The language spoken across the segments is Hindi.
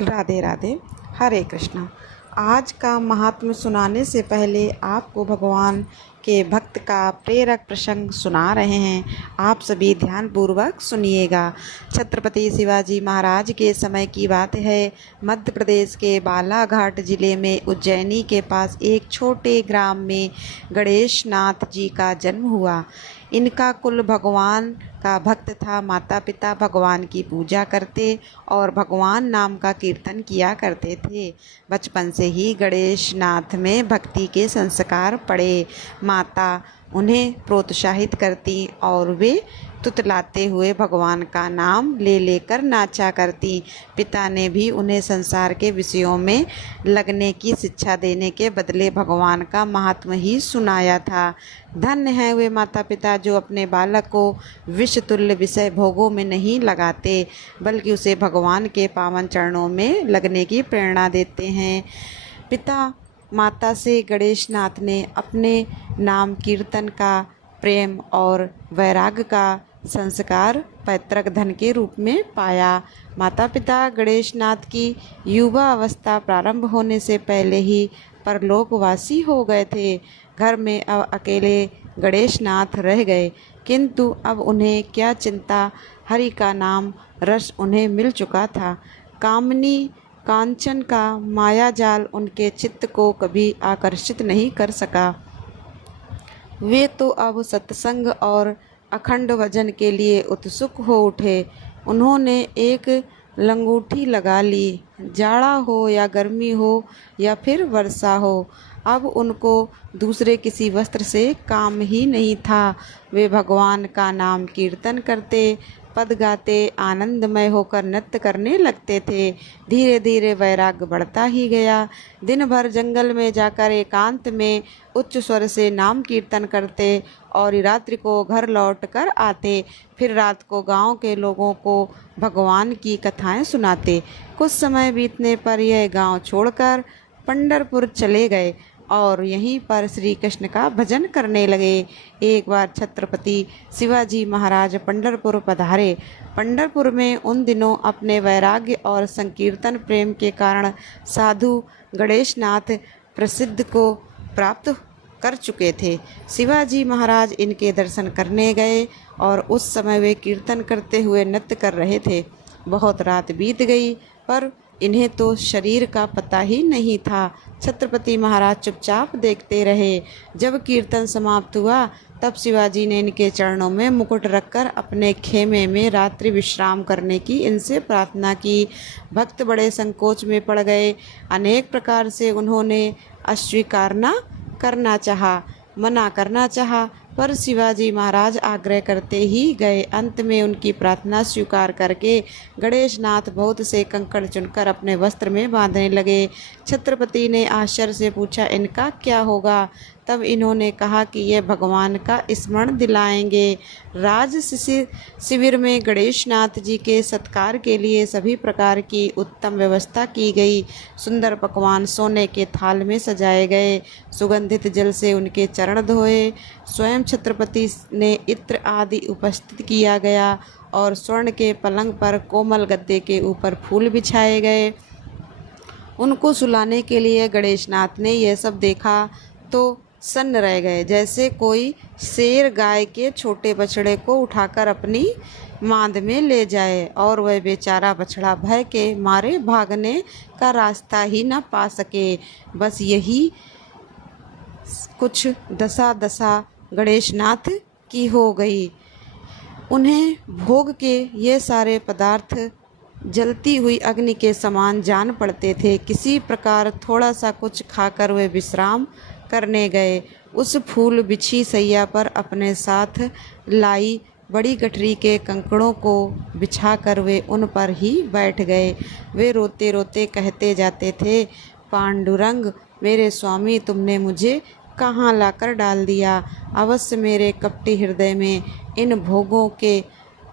राधे राधे। हरे कृष्णा। आज का महात्म्य सुनाने से पहले आपको भगवान के भक्त का प्रेरक प्रसंग सुना रहे हैं। आप सभी ध्यानपूर्वक सुनिएगा। छत्रपति शिवाजी महाराज के समय की बात है। मध्य प्रदेश के बालाघाट जिले में उज्जैनी के पास एक छोटे ग्राम में गणेश नाथ जी का जन्म हुआ। इनका कुल भगवान का भक्त था। माता पिता भगवान की पूजा करते और भगवान नाम का कीर्तन किया करते थे। बचपन से ही गणेश नाथ में भक्ति के संस्कार पड़े। माता उन्हें प्रोत्साहित करती और वे तुतलाते हुए भगवान का नाम ले लेकर नाचा करती। पिता ने भी उन्हें संसार के विषयों में लगने की शिक्षा देने के बदले भगवान का महात्म्य ही सुनाया था। धन्य हैं वे माता पिता जो अपने बालक को विषतुल्य विषय भोगों में नहीं लगाते, बल्कि उसे भगवान के पावन चरणों में लगने की प्रेरणा देते हैं। पिता माता से गणेश नाथ ने अपने नाम कीर्तन का प्रेम और वैराग्य का संस्कार पैतृक धन के रूप में पाया। माता पिता गणेश नाथ की युवा अवस्था प्रारंभ होने से पहले ही परलोकवासी हो गए थे। घर में अब अकेले गणेश नाथ रह गए, किंतु अब उन्हें क्या चिंता। हरि का नाम रस उन्हें मिल चुका था। कामनी कांचन का माया जाल उनके चित्त को कभी आकर्षित नहीं कर सका। वे तो अब सत्संग और अखंड भजन के लिए उत्सुक हो उठे। उन्होंने एक लंगूठी लगा ली। जाड़ा हो या गर्मी हो या फिर वर्षा हो, अब उनको दूसरे किसी वस्त्र से काम ही नहीं था। वे भगवान का नाम कीर्तन करते, पद गाते, आनंदमय होकर नृत्य करने लगते थे। धीरे धीरे वैराग्य बढ़ता ही गया। दिन भर जंगल में जाकर एकांत में उच्च स्वर से नाम कीर्तन करते और रात्रि को घर लौट कर आते। फिर रात को गांव के लोगों को भगवान की कथाएं सुनाते। कुछ समय बीतने पर यह गांव छोड़कर पंढरपुर चले गए और यहीं पर श्री कृष्ण का भजन करने लगे। एक बार छत्रपति शिवाजी महाराज पंढरपुर पधारे। पंढरपुर में उन दिनों अपने वैराग्य और संकीर्तन प्रेम के कारण साधु गणेश नाथ प्रसिद्ध को प्राप्त कर चुके थे। शिवाजी महाराज इनके दर्शन करने गए और उस समय वे कीर्तन करते हुए नृत्य कर रहे थे। बहुत रात बीत गई पर इन्हें तो शरीर का पता ही नहीं था। छत्रपति महाराज चुपचाप देखते रहे। जब कीर्तन समाप्त हुआ तब शिवाजी ने इनके चरणों में मुकुट रखकर अपने खेमे में रात्रि विश्राम करने की इनसे प्रार्थना की। भक्त बड़े संकोच में पड़ गए। अनेक प्रकार से उन्होंने अस्वीकार करना चाहा, मना करना चाहा, पर शिवाजी महाराज आग्रह करते ही गए। अंत में उनकी प्रार्थना स्वीकार करके गणेश नाथ बहुत से कंकड़ चुनकर अपने वस्त्र में बांधने लगे। छत्रपति ने आश्चर्य से पूछा, इनका क्या होगा? तब इन्होंने कहा कि ये भगवान का स्मरण दिलाएंगे। राज शिविर में गणेश नाथ जी के सत्कार के लिए सभी प्रकार की उत्तम व्यवस्था की गई। सुंदर पकवान सोने के थाल में सजाए गए। सुगंधित जल से उनके चरण धोए। स्वयं छत्रपति ने इत्र आदि उपस्थित किया गया और स्वर्ण के पलंग पर कोमल गद्दे के ऊपर फूल बिछाए गए। उनको सुलाने के लिए गणेश नाथ ने यह सब देखा तो सन्न रह गए, जैसे कोई शेर गाय के छोटे बछड़े को उठाकर अपनी मांद में ले जाए और वह बेचारा बछड़ा भय के मारे भागने का रास्ता ही न पा सके। बस यही कुछ दशा गणेश नाथ की हो गई। उन्हें भोग के ये सारे पदार्थ जलती हुई अग्नि के समान जान पड़ते थे। किसी प्रकार थोड़ा सा कुछ खाकर वे विश्राम करने गए। उस फूल बिछी सैया पर अपने साथ लाई बड़ी गठरी के कंकड़ों को बिछाकर वे उन पर ही बैठ गए। वे रोते रोते कहते जाते थे, पांडुरंग मेरे स्वामी, तुमने मुझे कहाँ लाकर डाल दिया। अवश्य मेरे कपटी हृदय में इन भोगों के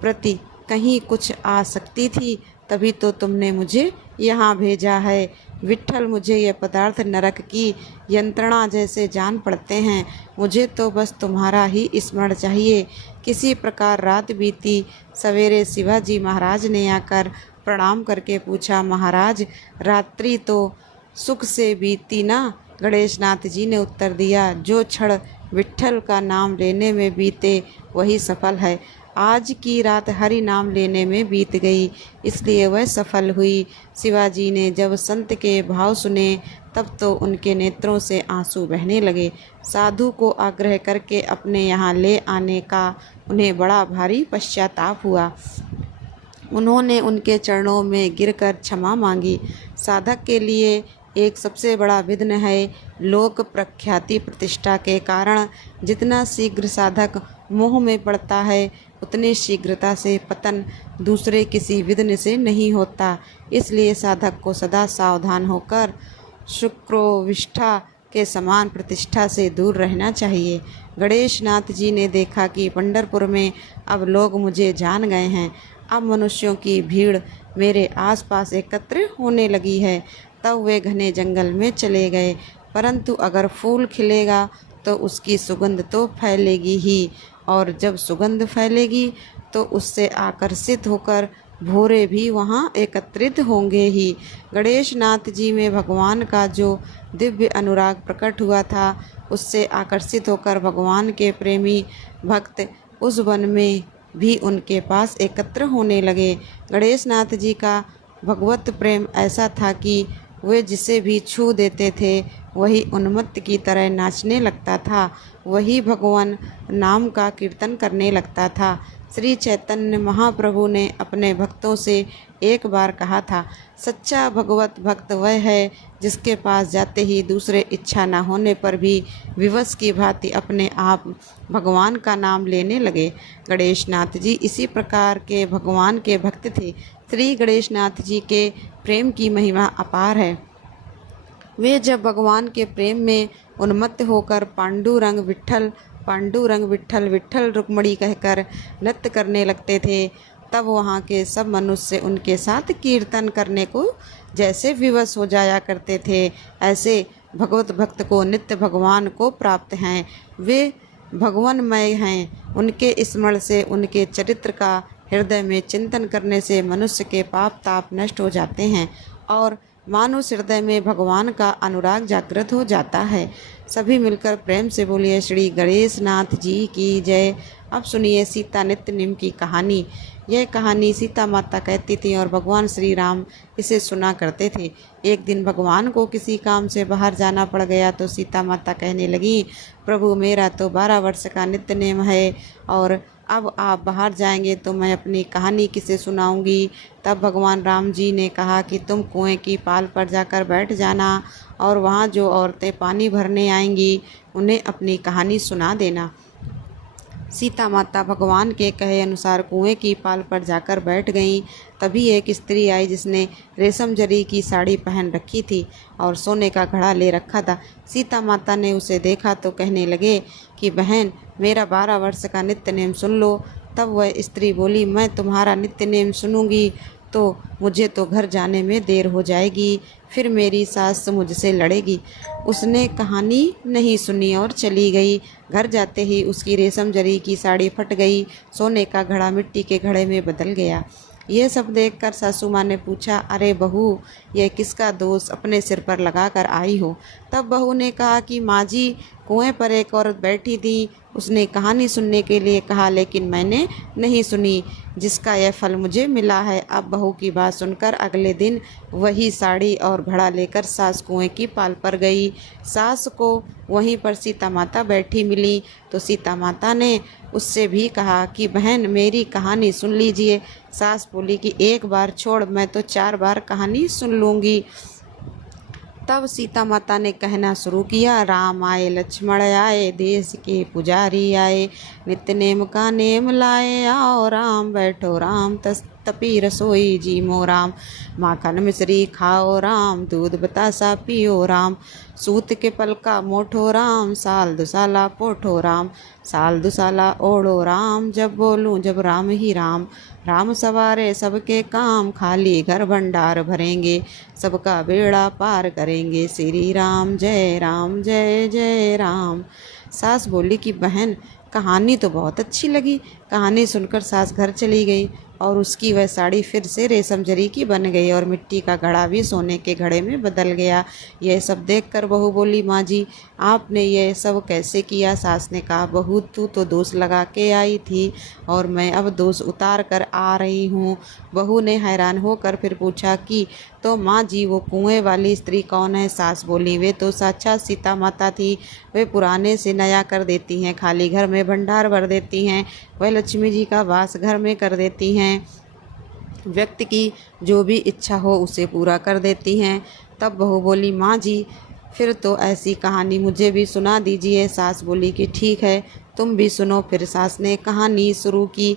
प्रति कहीं कुछ आसक्ति थी, तभी तो तुमने मुझे यहाँ भेजा है। विट्ठल, मुझे ये पदार्थ नरक की यंत्रणा जैसे जान पड़ते हैं। मुझे तो बस तुम्हारा ही स्मरण चाहिए। किसी प्रकार रात बीती। सवेरे शिवाजी महाराज ने आकर प्रणाम करके पूछा, महाराज रात्रि तो सुख से बीती ना। गणेशनाथ जी ने उत्तर दिया, जो क्षण विट्ठल का नाम लेने में बीते वही सफल है। आज की रात हरि नाम लेने में बीत गई, इसलिए वह सफल हुई। शिवाजी ने जब संत के भाव सुने तब तो उनके नेत्रों से आंसू बहने लगे। साधु को आग्रह करके अपने यहाँ ले आने का उन्हें बड़ा भारी पश्चाताप हुआ। उन्होंने उनके चरणों में गिरकर क्षमा मांगी। साधक के लिए एक सबसे बड़ा विघ्न है लोक प्रख्याति प्रतिष्ठा के कारण जितना शीघ्र साधक मोह में पड़ता है उतनी शीघ्रता से पतन दूसरे किसी विघ्न से नहीं होता। इसलिए साधक को सदा सावधान होकर शुक्रोविष्ठा के समान प्रतिष्ठा से दूर रहना चाहिए। गणेशनाथ जी ने देखा कि पंढरपुर में अब लोग मुझे जान गए हैं, अब मनुष्यों की भीड़ मेरे आसपास एकत्र होने लगी है। तब वे घने जंगल में चले गए। परंतु अगर फूल खिलेगा तो उसकी सुगंध तो फैलेगी ही, और जब सुगंध फैलेगी तो उससे आकर्षित होकर भोरे भी वहाँ एकत्रित होंगे ही। गणेशनाथ जी में भगवान का जो दिव्य अनुराग प्रकट हुआ था, उससे आकर्षित होकर भगवान के प्रेमी भक्त उस वन में भी उनके पास एकत्र होने लगे। गणेशनाथ जी का भगवत प्रेम ऐसा था कि वे जिसे भी छू देते थे वही उन्मत्त की तरह नाचने लगता था, वही भगवान नाम का कीर्तन करने लगता था। श्री चैतन्य महाप्रभु ने अपने भक्तों से एक बार कहा था, सच्चा भगवत भक्त वह है जिसके पास जाते ही दूसरे इच्छा न होने पर भी विवश की भांति अपने आप भगवान का नाम लेने लगे। गणेशनाथ जी इसी प्रकार के भगवान के भक्त थे। श्री गणेशनाथ जी के प्रेम की महिमा अपार है। वे जब भगवान के प्रेम में उन्मत्त होकर पांडुरंग विट्ठल विट्ठल रुक्मणी कहकर नृत्य करने लगते थे, तब वहाँ के सब मनुष्य उनके साथ कीर्तन करने को जैसे विवश हो जाया करते थे। ऐसे भगवत भक्त को नित्य भगवान को प्राप्त हैं। वे भगवानमय हैं। उनके स्मरण से, उनके चरित्र का हृदय में चिंतन करने से मनुष्य के पाप ताप नष्ट हो जाते हैं और मानुष हृदय में भगवान का अनुराग जागृत हो जाता है। सभी मिलकर प्रेम से बोलिए श्री गणेशनाथ जी की जय। अब सुनिए सीता नित्य नेम की कहानी। यह कहानी सीता माता कहती थी और भगवान श्री राम इसे सुना करते थे। एक दिन भगवान को किसी काम से बाहर जाना पड़ गया तो सीता माता कहने लगी, प्रभु मेरा तो 12 वर्ष का नित्य नेम है और अब आप बाहर जाएंगे तो मैं अपनी कहानी किसे सुनाऊंगी। तब भगवान राम जी ने कहा कि तुम कुएं की पाल पर जाकर बैठ जाना और वहाँ जो औरतें पानी भरने आएंगी उन्हें अपनी कहानी सुना देना। सीता माता भगवान के कहे अनुसार कुएं की पाल पर जाकर बैठ गईं। तभी एक स्त्री आई जिसने रेशम जरी की साड़ी पहन रखी थी और सोने का घड़ा ले रखा था। सीता माता ने उसे देखा तो कहने लगे कि बहन मेरा 12 वर्ष का नित्य नेम सुन लो। तब वह स्त्री बोली, मैं तुम्हारा नित्य नेम सुनूंगी तो मुझे तो घर जाने में देर हो जाएगी, फिर मेरी सास मुझसे लड़ेगी। उसने कहानी नहीं सुनी और चली गई। घर जाते ही उसकी रेशम जरी की साड़ी फट गई, सोने का घड़ा मिट्टी के घड़े में बदल गया। यह सब देखकर सासू माँ ने पूछा, अरे बहू यह किसका दोष अपने सिर पर लगाकर आई हो। तब बहू ने कहा कि माँ जी कुएं पर एक औरत बैठी थी, उसने कहानी सुनने के लिए कहा लेकिन मैंने नहीं सुनी, जिसका यह फल मुझे मिला है। अब बहू की बात सुनकर अगले दिन वही साड़ी और घड़ा लेकर सास कुएं की पाल पर गई। सास को वहीं पर सीता माता बैठी मिली तो सीता माता ने उससे भी कहा कि बहन मेरी कहानी सुन लीजिए। सास बोली कि एक बार छोड़, मैं तो 4 बार कहानी सुन लूँगी। तब सीता माता ने कहना शुरू किया, राम आए लक्ष्मण आए, देश के पुजारी आए, नित्य नेम का नेम लाए, आओ राम बैठो राम, तपी रसोई जी मो राम, माखन मिश्री खाओ राम, दूध बतासा पियो राम, सूत के पलका मोठो राम, साल दुसाला पोठो राम, साल दुसाला ओढ़ो राम, जब बोलूं जब राम ही राम, राम सवारे सबके काम, खाली घर भंडार भरेंगे, सबका बेड़ा पार करेंगे, श्री राम जय जय राम। सास बोली कि बहन कहानी तो बहुत अच्छी लगी, कहानी सुनकर सास घर चली गई और उसकी वह साड़ी फिर से रेशम जरी की बन गई और मिट्टी का घड़ा भी सोने के घड़े में बदल गया। यह सब देखकर बहू बोली, माँ जी आपने यह सब कैसे किया? सास ने कहा, बहू तू तो दोष लगा के आई थी और मैं अब दोष उतार कर आ रही हूँ। बहू ने हैरान होकर फिर पूछा कि तो माँ जी वो कुएं वाली स्त्री कौन है? सास बोली, वे तो साक्षात सीता माता थी। वे पुराने से नया कर देती हैं, खाली घर में भंडार भर देती हैं, वह लक्ष्मी जी का वास घर में कर देती हैं, व्यक्ति की जो भी इच्छा हो उसे पूरा कर देती हैं। तब बहू बोली, माँ जी फिर तो ऐसी कहानी मुझे भी सुना दीजिए। सास बोली कि ठीक है तुम भी सुनो। फिर सास ने कहानी शुरू की।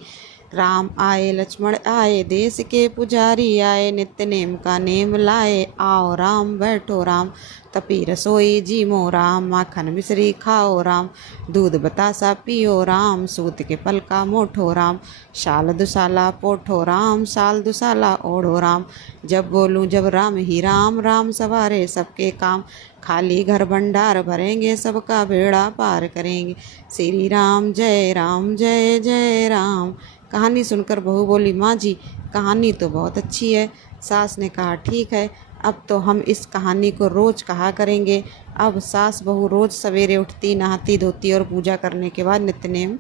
राम आए लक्ष्मण आए, देश के पुजारी आए, नित्य नेम का नेम लाए, आओ राम बैठो राम, तपी रसोई जीमो राम, माखन मिश्री खाओ राम, दूध बतासा पियो राम, सूत के पल का मोठो राम, शाल दुसाला पोठो राम, साल दुसाला ओढ़ो राम, जब बोलूं जब राम ही राम, राम सवारे सबके काम, खाली घर भंडार भरेंगे, सबका बेड़ा पार करेंगे, श्री राम जय राम जय जय राम। कहानी सुनकर बहू बोली, माँ जी कहानी तो बहुत अच्छी है। सास ने कहा, ठीक है अब तो हम इस कहानी को रोज़ कहा करेंगे। अब सास बहू रोज़ सवेरे उठती, नहाती धोती और पूजा करने के बाद नित्यनेम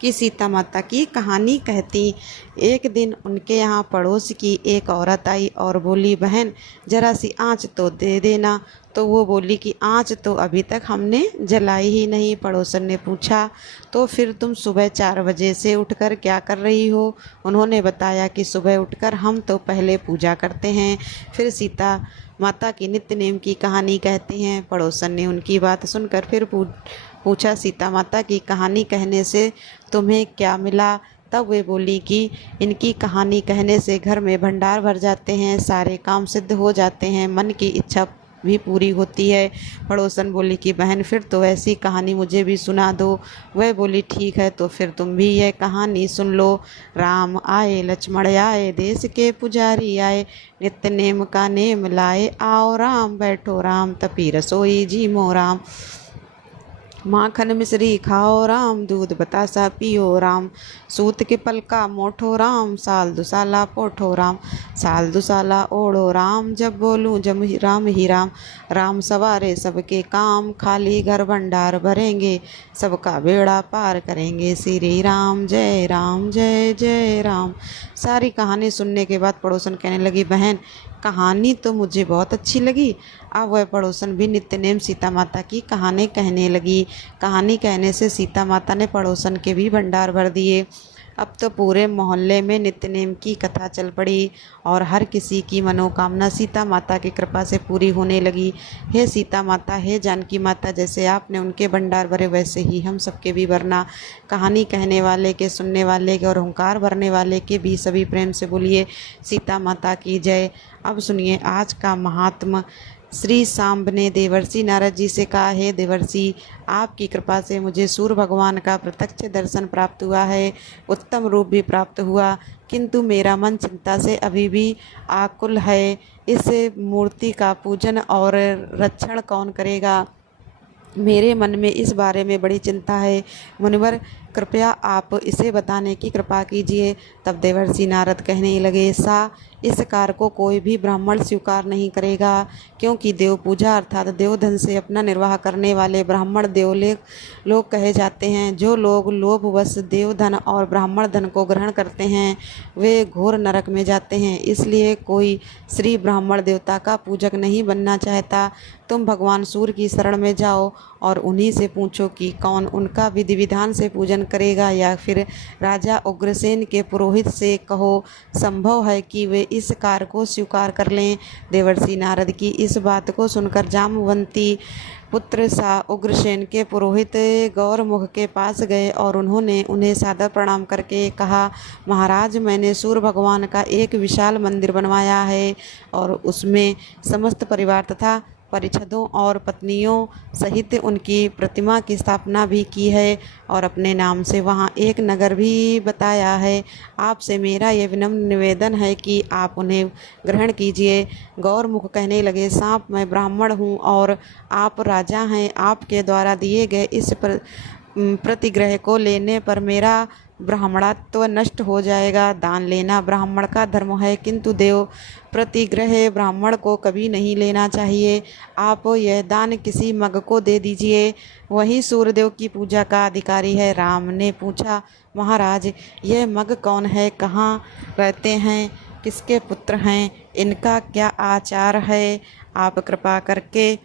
की सीता माता की कहानी कहती। एक दिन उनके यहाँ पड़ोस की एक औरत आई और बोली, बहन जरा सी आँच तो दे देना। तो वो बोली कि आँच तो अभी तक हमने जलाई ही नहीं। पड़ोसन ने पूछा, तो फिर तुम सुबह 4 बजे से उठकर क्या कर रही हो? उन्होंने बताया कि सुबह उठकर हम तो पहले पूजा करते हैं, फिर सीता माता की नित्य नेम की कहानी कहते हैं। पड़ोसन ने उनकी बात सुनकर फिर पूछा, सीता माता की कहानी कहने से तुम्हें क्या मिला? तब वे बोली कि इनकी कहानी कहने से घर में भंडार भर जाते हैं, सारे काम सिद्ध हो जाते हैं, मन की इच्छा भी पूरी होती है। पड़ोसन बोली कि बहन फिर तो ऐसी कहानी मुझे भी सुना दो। वह बोली, ठीक है तो फिर तुम भी यह कहानी सुन लो। राम आए लक्ष्मण आए, देश के पुजारी आए, नित्य नेम का नेम लाए, आओ राम बैठो राम, तपी रसोई जीमो राम, माखन मिश्री खाओ राम, दूध बतासा पियो राम, सूत के पल का मोठो राम, साल दुसाला पोठो राम, साल दुसाला ओढ़ो राम, जब बोलूं जब राम ही राम, राम सवारे सबके काम, खाली घर भंडार भरेंगे, सबका बेड़ा पार करेंगे, श्री राम जय जय राम। सारी कहानी सुनने के बाद पड़ोसन कहने लगी, बहन कहानी तो मुझे बहुत अच्छी लगी। अब वह पड़ोसन भी नित्यनेम सीता माता की कहानी कहने लगी। कहानी कहने से सीता माता ने पड़ोसन के भी भंडार भर दिए। अब तो पूरे मोहल्ले में नित्यनेम की कथा चल पड़ी और हर किसी की मनोकामना सीता माता की कृपा से पूरी होने लगी। हे सीता माता, हे जानकी माता, जैसे आपने उनके भंडार भरे वैसे ही हम सबके भी भरना। कहानी कहने वाले के, सुनने वाले के और हुंकार भरने वाले के भी सभी प्रेम से बोलिए सीता माता की जय। अब सुनिए आज का महात्मा। श्री सांब ने देवर्षि नारद जी से कहा, हे देवर्षि, आपकी कृपा से मुझे सूर्य भगवान का प्रत्यक्ष दर्शन प्राप्त हुआ है, उत्तम रूप भी प्राप्त हुआ, किंतु मेरा मन चिंता से अभी भी आकुल है। इस मूर्ति का पूजन और रक्षण कौन करेगा? मेरे मन में इस बारे में बड़ी चिंता है। मुनिवर कृपया आप इसे बताने की कृपा कीजिए। तब देवर्षि नारद कहने लगे, इस कार्य को कोई भी ब्राह्मण स्वीकार नहीं करेगा, क्योंकि देव पूजा अर्थात देवधन से अपना निर्वाह करने वाले ब्राह्मण देवलेख लोग कहे जाते हैं। जो लोग लोभवश देवधन और ब्राह्मण धन को ग्रहण करते हैं वे घोर नरक में जाते हैं। इसलिए कोई श्री ब्राह्मण देवता का पूजक नहीं बनना चाहता। तुम भगवान सूर्य की शरण में जाओ और उन्हीं से पूछो कि कौन उनका विधि विधान से पूजन करेगा, या फिर राजा उग्रसेन के पुरोहित से कहो, संभव है कि वे इस कार्य को स्वीकार कर लें। देवर्षि नारद की इस बात को सुनकर जामवंती पुत्र सा उग्रसेन के पुरोहित गौरमुख के पास गए और उन्होंने उन्हें सादर प्रणाम करके कहा, महाराज, मैंने सूर्य भगवान का एक विशाल मंदिर बनवाया है और उसमें समस्त परिवार तथा परिषदों और पत्नियों सहित उनकी प्रतिमा की स्थापना भी की है और अपने नाम से वहाँ एक नगर भी बताया है। आपसे मेरा यह विनम्र निवेदन है कि आप उन्हें ग्रहण कीजिए। गौरमुख कहने लगे, सांप, मैं ब्राह्मण हूँ और आप राजा हैं। आपके द्वारा दिए गए इस प्रतिग्रह को लेने पर मेरा ब्राह्मणत्व नष्ट हो जाएगा। दान लेना ब्राह्मण का धर्म है, किंतु देव प्रतिग्रह ब्राह्मण को कभी नहीं लेना चाहिए। आप यह दान किसी मग को दे दीजिए, वही सूर्यदेव की पूजा का अधिकारी है। राम ने पूछा, महाराज यह मग कौन है, कहाँ रहते हैं, किसके पुत्र हैं, इनका क्या आचार है, आप कृपा करके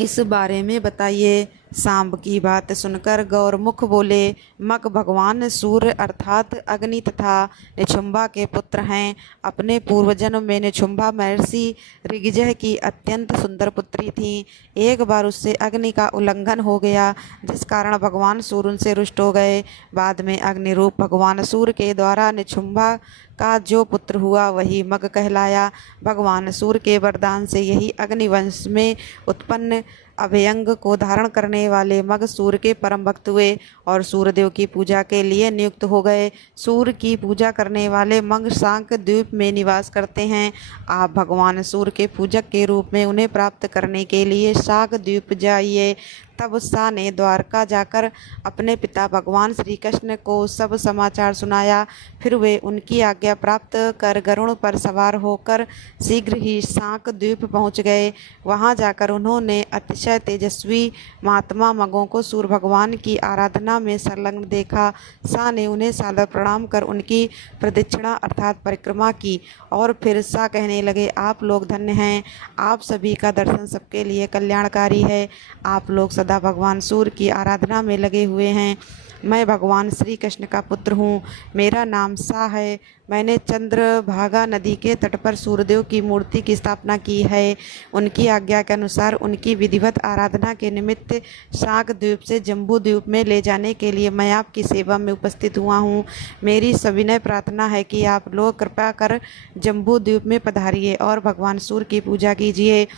इस बारे में बताइए। सांब की बात सुनकर गौरमुख बोले, मग भगवान सूर्य अर्थात अग्नि तथा निशुंभा के पुत्र हैं। अपने पूर्व जन्म में निशुंभा महर्षि ऋग्जय की अत्यंत सुंदर पुत्री थी। एक बार उससे अग्नि का उल्लंघन हो गया, जिस कारण भगवान सूर्य उनसे रुष्ट हो गए। बाद में अग्नि रूप भगवान सूर्य के द्वारा निशुंभा का जो पुत्र हुआ वही मग कहलाया। भगवान सूर्य के वरदान से यही अग्निवंश में उत्पन्न अभयंग को धारण करने वाले मग सूर्य के परम भक्त हुए और सूर्यदेव की पूजा के लिए नियुक्त हो गए। सूर्य की पूजा करने वाले मग शांक द्वीप में निवास करते हैं। आप भगवान सूर्य के पूजक के रूप में उन्हें प्राप्त करने के लिए शांक द्वीप जाइए। तब सा ने द्वारका जाकर अपने पिता भगवान श्री कृष्ण को सब समाचार सुनाया। फिर वे उनकी आज्ञा प्राप्त कर गरुड़ पर सवार होकर शीघ्र ही शांक द्वीप पहुंच गए। वहां जाकर उन्होंने अतिशय तेजस्वी महात्मा मगों को सूर्य भगवान की आराधना में संलग्न देखा। सा ने उन्हें सादर प्रणाम कर उनकी प्रदक्षिणा अर्थात परिक्रमा की और फिर सा कहने लगे, आप लोग धन्य हैं, आप सभी का दर्शन सबके लिए कल्याणकारी है। आप लोग सदा भगवान सूर्य की आराधना में लगे हुए हैं। मैं भगवान श्री कृष्ण का पुत्र हूँ, मेरा नाम सा है। मैंने चंद्रभागा नदी के तट पर सूर्यदेव की मूर्ति की स्थापना की है। उनकी आज्ञा के अनुसार उनकी विधिवत आराधना के निमित्त शाक द्वीप से जम्बू द्वीप में ले जाने के लिए मैं आपकी सेवा में उपस्थित हुआ हूँ। मेरी सविनय प्रार्थना है कि आप लोग कृपा कर जम्बू द्वीप में पधारिए और भगवान सूर्य की पूजा कीजिए।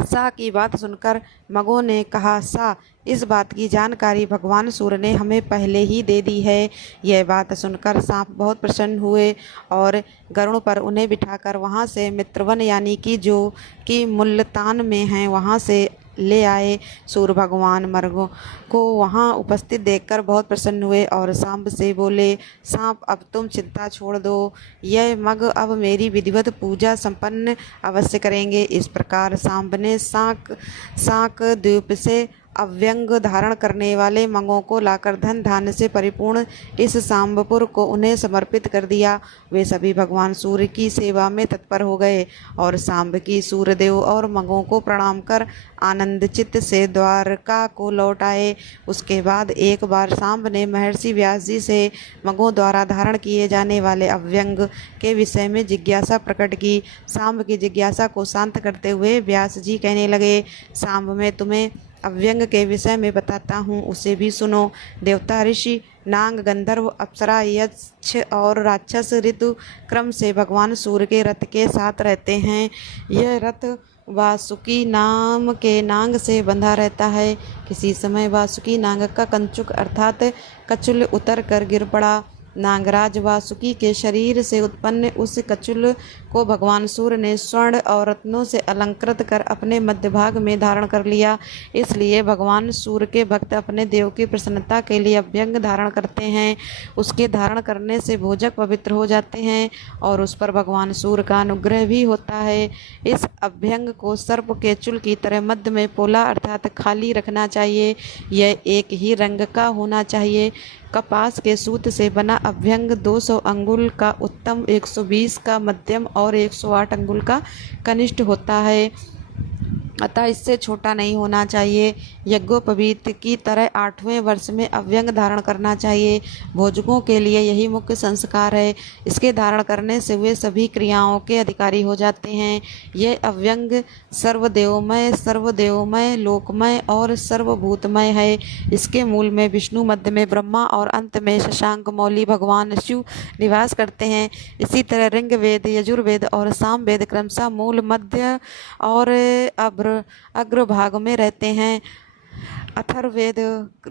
सा की बात सुनकर मगों ने कहा, सा इस बात की जानकारी भगवान सूर्य ने हमें पहले ही दे दी है। यह बात सुनकर सांप बहुत प्रसन्न हुए और गरुड़ पर उन्हें बिठाकर वहां से मित्रवन यानी कि जो कि मुल्तान में हैं वहां से ले आए। सूर्य भगवान मर्गों को वहां उपस्थित देखकर बहुत प्रसन्न हुए और सांप से बोले, सांप अब तुम चिंता छोड़ दो, यह मग अब मेरी विधिवत पूजा संपन्न अवश्य करेंगे। इस प्रकार सांप ने शाक द्वीप से अव्यंग धारण करने वाले मंगों को लाकर धन धान्य से परिपूर्ण इस सांबपुर को उन्हें समर्पित कर दिया। वे सभी भगवान सूर्य की सेवा में तत्पर हो गए और सांब की सूर्यदेव और मंगों को प्रणाम कर आनंद चित्त से द्वारका को लौट आए। उसके बाद एक बार सांब ने महर्षि व्यास जी से मंगों द्वारा धारण किए जाने वाले अव्यंग के विषय में जिज्ञासा प्रकट की। सांब की जिज्ञासा को शांत करते हुए व्यास जी कहने लगे, सांब मैं तुम्हें अव्यंग के विषय में बताता हूँ, उसे भी सुनो। देवता, ऋषि, नाग, गंधर्व, अप्सरा, यक्ष और राक्षस ऋतु क्रम से भगवान सूर्य के रथ के साथ रहते हैं। यह रथ वासुकी नाम के नाग से बंधा रहता है। किसी समय वासुकी नाग का कंचुक अर्थात कचुल उतर कर गिर पड़ा। नागराज वासुकी के शरीर से उत्पन्न उस कचुल को भगवान सूर्य ने स्वर्ण और रत्नों से अलंकृत कर अपने मध्य भाग में धारण कर लिया। इसलिए भगवान सूर्य के भक्त अपने देव की प्रसन्नता के लिए अभ्यंग धारण करते हैं। उसके धारण करने से भोजक पवित्र हो जाते हैं और उस पर भगवान सूर्य का अनुग्रह भी होता है। इस अभ्यंग को सर्प के चूल की तरह मध्य में पोला अर्थात खाली रखना चाहिए। यह एक ही रंग का होना चाहिए। कपास के सूत से बना अभ्यंग 200 अंगुल का उत्तम, 120 का मध्यम और 108 अंगुल का कनिष्ठ होता है, अतः इससे छोटा नहीं होना चाहिए। यज्ञोपवीत की तरह 8वें वर्ष में अव्यंग धारण करना चाहिए। भोजकों के लिए यही मुख्य संस्कार है। इसके धारण करने से वे सभी क्रियाओं के अधिकारी हो जाते हैं। यह अव्यंग सर्वदेवमय, लोकमय और सर्वभूतमय है। इसके मूल में विष्णु, मध्य में ब्रह्मा और अंत में शशांक मौली भगवान शिव निवास करते हैं। इसी तरह ऋग्वेद, यजुर्वेद और सामवेद क्रमशः मूल, मध्य और अग्रभाग में रहते हैं। अथर्ववेद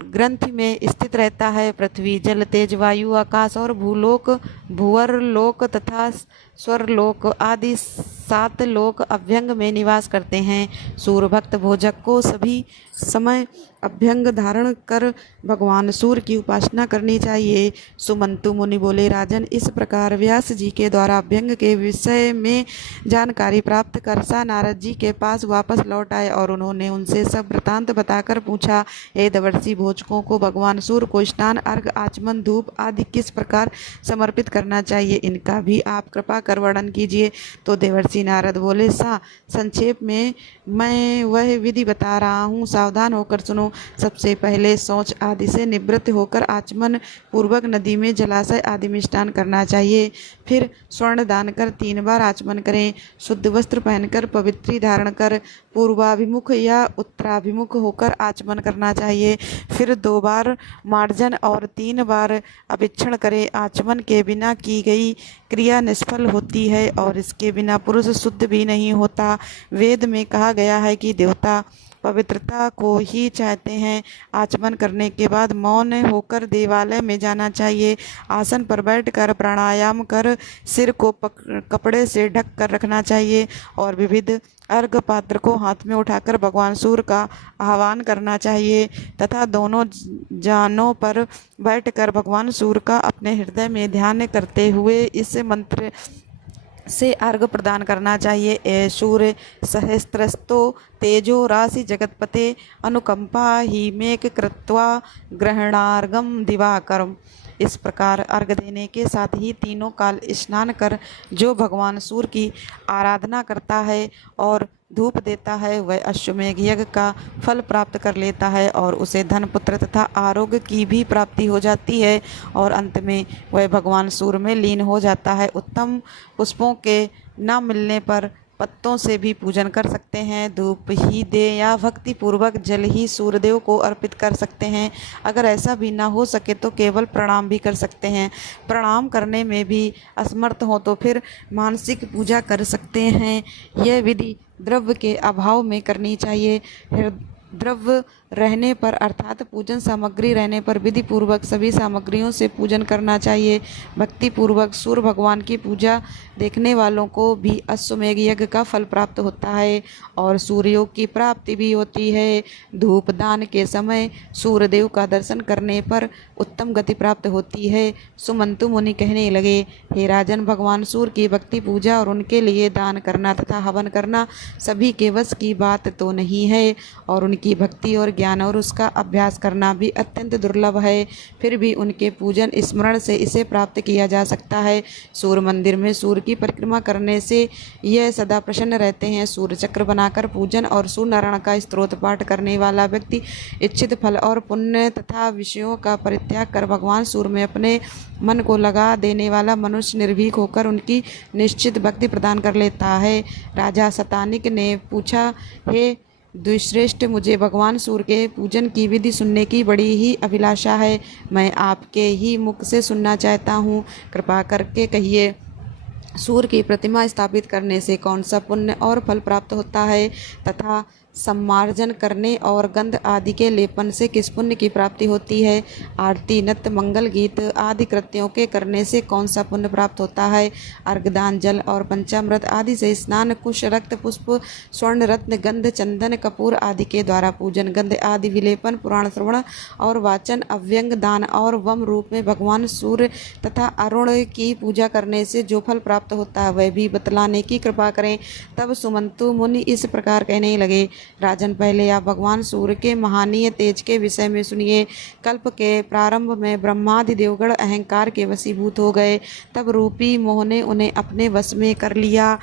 ग्रंथ में स्थित रहता है। पृथ्वी, जल, तेज, वायु, आकाश और भूलोक, भूअरलोक तथा स्वरलोक आदि 7 लोक अभ्यंग में निवास करते हैं। सूर्य भक्त भोजक को सभी समय अभ्यंग धारण कर भगवान सूर्य की उपासना करनी चाहिए। सुमंतु मुनि बोले, राजन, इस प्रकार व्यास जी के द्वारा अभ्यंग के विषय में जानकारी प्राप्त कर सा नारद जी के पास वापस लौट आए और उन्होंने उनसे सब वृतांत बताकर पूछा, हे देवर्षि, भोजकों को भगवान सूर्य को स्नान, अर्घ, आचमन, धूप आदि किस प्रकार समर्पित करना चाहिए, इनका भी आप कृपा कर वर्णन कीजिए। तो देवर्षि नारद बोले, संक्षेप में मैं वह विधि बता रहा हूँ, सावधान होकर सुनो। सबसे पहले शौच आदि से निवृत्त होकर आचमन पूर्वक नदी में, जलाशय आदि में स्नान करना चाहिए। फिर स्वर्ण दान कर 3 बार आचमन करें। शुद्ध वस्त्र पहनकर पवित्री धारण कर पूर्वाभिमुख या उत्तराभिमुख होकर आचमन करना चाहिए। फिर 2 बार मार्जन और 3 बार अभिक्षण करें। आचमन के बिना की गई क्रिया निष्फल होती है और इसके बिना पुरुष शुद्ध भी नहीं होता। वेद में कहा गया है कि देवता पवित्रता को ही चाहते हैं। आचमन करने के बाद मौन होकर देवालय में जाना चाहिए। आसन पर बैठकर प्राणायाम कर सिर को कपड़े से ढक कर रखना चाहिए और विविध अर्घ पात्र को हाथ में उठाकर भगवान सूर्य का आह्वान करना चाहिए तथा दोनों जानों पर बैठकर भगवान सूर्य का अपने हृदय में ध्यान करते हुए इस मंत्र से अर्घ प्रदान करना चाहिए। ए सूर्य सहस्त्रस्तो तेजो राशि जगतपते अनुकंपा ही मेक कृत्वा ग्रहणार्घम दिवाकरम। इस प्रकार अर्घ देने के साथ ही तीनों काल स्नान कर जो भगवान सूर्य की आराधना करता है और धूप देता है, वह अश्वमेघ यज्ञ का फल प्राप्त कर लेता है और उसे धन, पुत्र तथा आरोग्य की भी प्राप्ति हो जाती है और अंत में वह भगवान सूर्य में लीन हो जाता है। उत्तम पुष्पों के न मिलने पर पत्तों से भी पूजन कर सकते हैं। धूप ही दे या भक्ति पूर्वक जल ही सूर्यदेव को अर्पित कर सकते हैं। अगर ऐसा भी ना हो सके तो केवल प्रणाम भी कर सकते हैं। प्रणाम करने में भी असमर्थ हो तो फिर मानसिक पूजा कर सकते हैं। यह विधि द्रव्य के अभाव में करनी चाहिए। द्रव्य रहने पर अर्थात पूजन सामग्री रहने पर विधि पूर्वक सभी सामग्रियों से पूजन करना चाहिए। भक्ति पूर्वक सूर्य भगवान की पूजा देखने वालों को भी अश्वमेघ यज्ञ का फल प्राप्त होता है और सूर्योग की प्राप्ति भी होती है। धूप दान के समय सूर्यदेव का दर्शन करने पर उत्तम गति प्राप्त होती है। सुमंतु मुनि कहने लगे, हे राजन, भगवान सूर्य की भक्ति पूजा और उनके लिए दान करना तथा हवन करना सभी के वश की बात तो नहीं है और उनकी भक्ति और ज्ञान और उसका अभ्यास करना भी अत्यंत दुर्लभ है। फिर भी उनके पूजन स्मरण से इसे प्राप्त किया जा सकता है। सूर्य मंदिर में सूर्य की परिक्रमा करने से यह सदा प्रसन्न रहते हैं। सूर्य चक्र बनाकर पूजन और सूर्य नारायण का स्तोत्र पाठ करने वाला व्यक्ति इच्छित फल और पुण्य तथा विषयों का परित्याग कर भगवान सूर्य में अपने मन को लगा देने वाला मनुष्य निर्भीक होकर उनकी निश्चित भक्ति प्रदान कर लेता है। राजा शतानिक ने पूछा, हे द्विश्रेष्ठ, मुझे भगवान सूर्य के पूजन की विधि सुनने की बड़ी ही अभिलाषा है। मैं आपके ही मुख से सुनना चाहता हूँ। कृपा करके कहिए, सूर्य की प्रतिमा स्थापित करने से कौन सा पुण्य और फल प्राप्त होता है तथा सम्मार्जन करने और गंध आदि के लेपन से किस पुण्य की प्राप्ति होती है। आरती, नृत्य, मंगल गीत आदि कृत्यों के करने से कौन सा पुण्य प्राप्त होता है। अर्घदान, जल और पंचामृत आदि से स्नान, कुश, रक्त, पुष्प, स्वर्ण, रत्न, गंध, चंदन, कपूर आदि के द्वारा पूजन, गंध आदि विलेपन, पुराण श्रवण और वाचन, अव्यंग दान और वम रूप में भगवान सूर्य तथा अरुण की पूजा करने से जो फल प्राप्त होता है वह भी बतलाने की कृपा करें। तब सुमंतु मुनि इस प्रकार कहने लगे, राजन, पहले आप भगवान सूर्य के महानीय तेज के विषय में सुनिए। कल्प के प्रारंभ में ब्रह्मादि देवगण अहंकार के वशीभूत हो गए। तब रूपी मोह ने उन्हें अपने वश में कर लिया।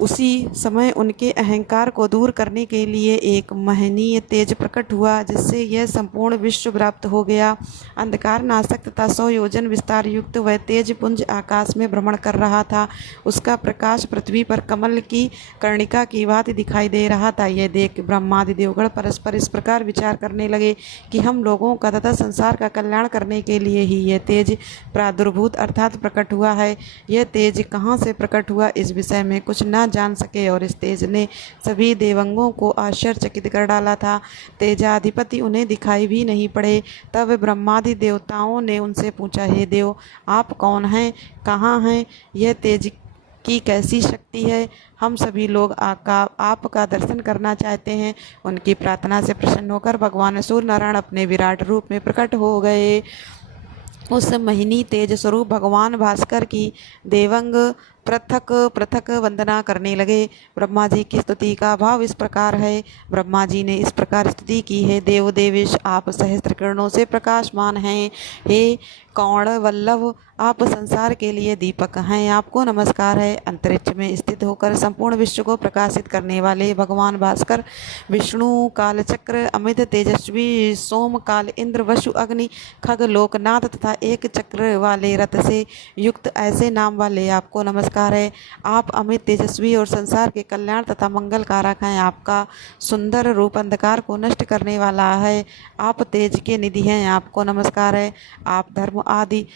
उसी समय उनके अहंकार को दूर करने के लिए एक महनीय तेज प्रकट हुआ जिससे यह संपूर्ण विश्व व्याप्त हो गया। अंधकार नाशक तथा 100 योजन विस्तार युक्त वह तेज पुंज आकाश में भ्रमण कर रहा था। उसका प्रकाश पृथ्वी पर कमल की कर्णिका की भांति दिखाई दे रहा था। यह देख ब्रह्मादि देवगण परस्पर इस प्रकार विचार करने लगे कि हम लोगों का तथा संसार का कल्याण करने के लिए ही यह तेज प्रादुर्भूत अर्थात प्रकट हुआ है। यह तेज कहाँ से प्रकट हुआ इस विषय में कुछ न जान सके और इस तेज ने सभी देवंगों को आश्चर्यचकित कर डाला था। तेजाधिपति उन्हें दिखाई भी नहीं पड़े। तब ब्रह्मादि देवताओं ने उनसे पूछा, हे देव, आप कौन हैं, कहाँ हैं, यह तेज की कैसी शक्ति है। हम सभी लोग आपका दर्शन करना चाहते हैं। उनकी प्रार्थना से प्रसन्न होकर भगवान सूर्य नारायण अपने विराट रूप में प्रकट हो गए। उस मोहिनी तेज स्वरूप भगवान भास्कर की देवंग पृथक पृथक वंदना करने लगे। ब्रह्मा जी की स्तुति का भाव इस प्रकार है। ब्रह्मा जी ने इस प्रकार स्तुति की है। देव देवेश आप सहस्त्र किरणों से प्रकाशमान हैं। हे कौण वल्लभ आप संसार के लिए दीपक हैं। आपको नमस्कार है। अंतरिक्ष में स्थित होकर संपूर्ण विश्व को प्रकाशित करने वाले भगवान भास्कर विष्णु कालचक्र अमित तेजस्वी सोम काल इंद्र वसु अग्नि खग लोकनाथ तथा एक चक्र वाले रथ से युक्त ऐसे नाम वाले आपको नमस्कार है। आप अमित तेजस्वी और संसार के कल्याण तथा मंगल कारक हैं। आपका सुंदर रूप अंधकार को नष्ट करने वाला है। आप तेज के निधि हैं। आपको नमस्कार है। आप धर्म आदि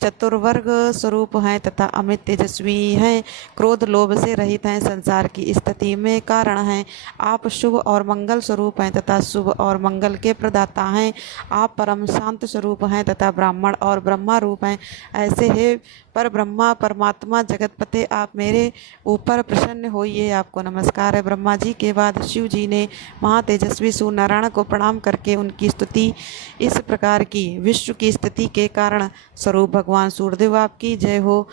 चतुर्वर्ग स्वरूप हैं तथा अमित तेजस्वी हैं। क्रोध लोभ से रहित हैं। संसार की स्थिति में कारण हैं। आप शुभ और मंगल स्वरूप हैं तथा शुभ और मंगल के प्रदाता हैं। आप परम शांत स्वरूप हैं तथा ब्राह्मण और ब्रह्मा रूप हैं। ऐसे है पर ब्रह्मा परमात्मा जगतपते आप मेरे ऊपर प्रसन्न होइए। आपको नमस्कार है। ब्रह्मा जी के बाद शिव जी ने महातेजस्वी सूर्य नारायण को प्रणाम करके उनकी स्तुति इस प्रकार की। विश्व की स्थिति के कारण स्वरूप भगवान सूर्यदेव आपकी जय हो।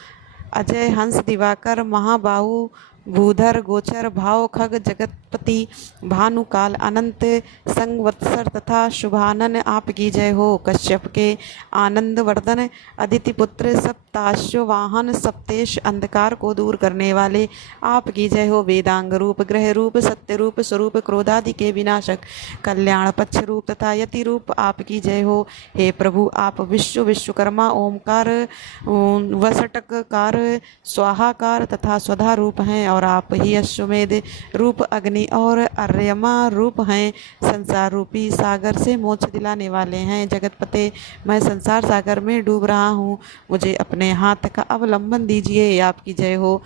अजय हंस दिवाकर महाबाहु भूधर गोचर भाव खग जगतपति भानुकाल अनंत संवत्सर तथा शुभानन आपकी जय हो। कश्यप के आनंद वर्धन अदिति पुत्र सप्ताश्व वाहन सप्तेश अंधकार को दूर करने वाले आपकी जय हो। वेदांग रूप ग्रह रूप सत्य रूप स्वरूप क्रोधादि के विनाशक कल्याण पक्ष रूप तथा यति रूप आपकी जय हो। हे प्रभु आप विश्व विश्वकर्मा ओमकार वसटकार स्वाहाकार तथा स्वधा रूप हैं और आप ही अश्वमेध रूप अग्नि और अर्यमा रूप हैं। संसार रूपी सागर से मोक्ष दिलाने वाले हैं। जगतपते मैं संसार सागर में डूब रहा हूँ। मुझे अपने हाथ का अवलंबन दीजिए। आपकी जय हो।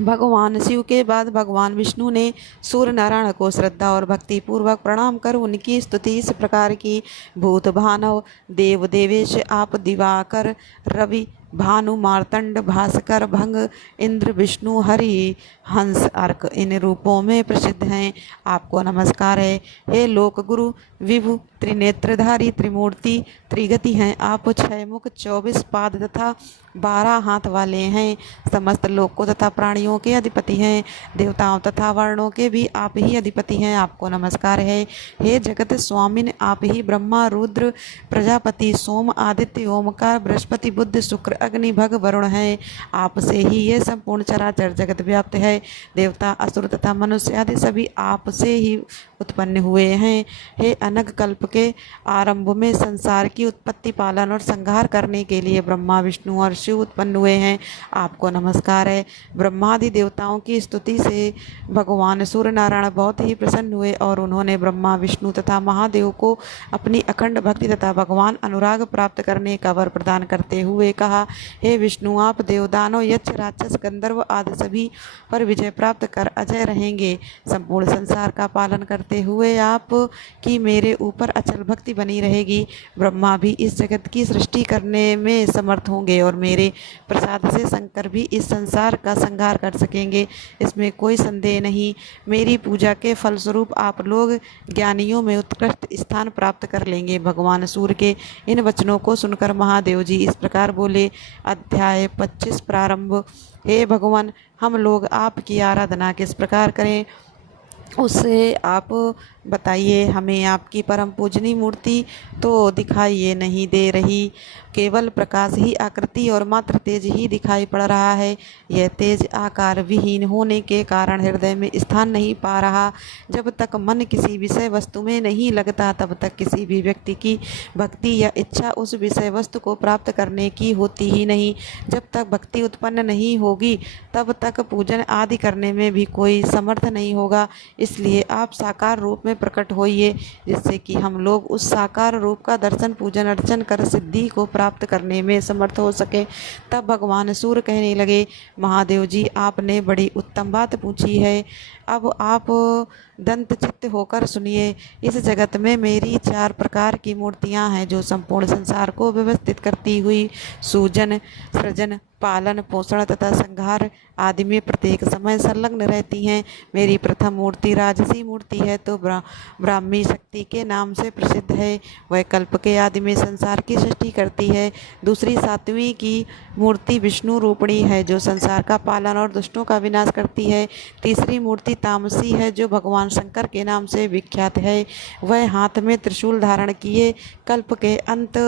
भगवान शिव के बाद भगवान विष्णु ने सूर्य नारायण को श्रद्धा और भक्ति पूर्वक प्रणाम कर उनकी स्तुति इस प्रकार की। भूत भानव देव देवेश आप दिवाकर रवि भानु मार्तंड भास्कर भंग इंद्र विष्णु हरि हंस अर्क इन रूपों में प्रसिद्ध हैं। आपको नमस्कार है। हे लोक गुरु विभु त्रिनेत्रधारी त्रिमूर्ति त्रिगति हैं। आप 6 मुख 24 पाद तथा 12 हाथ वाले हैं। समस्त लोकों तथा प्राणियों के अधिपति हैं। देवताओं तथा वर्णों के भी आप ही अधिपति हैं। आपको नमस्कार है। हे जगत स्वामिन आप ही ब्रह्मा रुद्र प्रजापति सोम आदित्य ओमकार बृहस्पति बुद्ध शुक्र अग्नि भग वरुण है। आपसे ही ये संपूर्ण चराचर जगत व्याप्त है। देवता असुर तथा मनुष्य आदि सभी आपसे ही उत्पन्न हुए हैं। हे अनग कल्प के आरंभ में संसार की उत्पत्ति पालन और संहार करने के लिए ब्रह्मा विष्णु और शिव उत्पन्न हुए हैं। आपको नमस्कार है। ब्रह्मादि देवताओं की स्तुति से भगवान सूर्य नारायण बहुत ही प्रसन्न हुए और उन्होंने ब्रह्मा विष्णु तथा महादेव को अपनी अखंड भक्ति तथा भगवान अनुराग प्राप्त करने का वर प्रदान करते हुए कहा, हे विष्णु आप देवदानव यक्ष राक्षस गंधर्व आदि सभी पर विजय प्राप्त कर अजय रहेंगे। संपूर्ण संसार का पालन करते हुए आप की मेरे ऊपर अचल भक्ति बनी रहेगी। ब्रह्मा भी इस जगत की सृष्टि करने में समर्थ होंगे और मेरे प्रसाद से शंकर भी इस संसार का संहार कर सकेंगे, इसमें कोई संदेह नहीं। मेरी पूजा के फलस्वरूप आप लोग ज्ञानियों में उत्कृष्ट स्थान प्राप्त कर लेंगे। भगवान सूर्य के इन वचनों को सुनकर महादेव जी इस प्रकार बोले। अध्याय 25 प्रारंभ। हे भगवान हम लोग आपकी आराधना किस प्रकार करें उससे आप बताइए। हमें आपकी परम पूजनीय मूर्ति तो दिखाई नहीं दे रही, केवल प्रकाश ही आकृति और मात्र तेज ही दिखाई पड़ रहा है। यह तेज आकार विहीन होने के कारण हृदय में स्थान नहीं पा रहा। जब तक मन किसी विषय वस्तु में नहीं लगता तब तक किसी भी व्यक्ति की भक्ति या इच्छा उस विषय वस्तु को प्राप्त करने की होती ही नहीं। जब तक भक्ति उत्पन्न नहीं होगी तब तक पूजन आदि करने में भी कोई समर्थ नहीं होगा। इसलिए आप साकार रूप में प्रकट होइए, जिससे कि हम लोग उस साकार रूप का दर्शन पूजन अर्चन कर सिद्धि को प्राप्त करने में समर्थ हो सके। तब भगवान सूर्य कहने लगे, महादेव जी आपने बड़ी उत्तम बात पूछी है। अब आप दंत चित्त होकर सुनिए। इस जगत में मेरी 4 प्रकार की मूर्तियां हैं जो संपूर्ण संसार को व्यवस्थित करती हुई सूजन सृजन पालन पोषण तथा संहार आदि में प्रत्येक समय संलग्न रहती हैं। मेरी प्रथम मूर्ति राजसी मूर्ति है तो ब्राह्मी शक्ति के नाम से प्रसिद्ध है। वह कल्प के आदि में संसार की सृष्टि करती है। दूसरी सातवीं की मूर्ति विष्णु रूपिणी है जो संसार का पालन और दुष्टों का विनाश करती है। तीसरी मूर्ति तामसी है जो भगवान शंकर के नाम से विख्यात है। वह हाथ में त्रिशूल धारण किए कल्प के अंत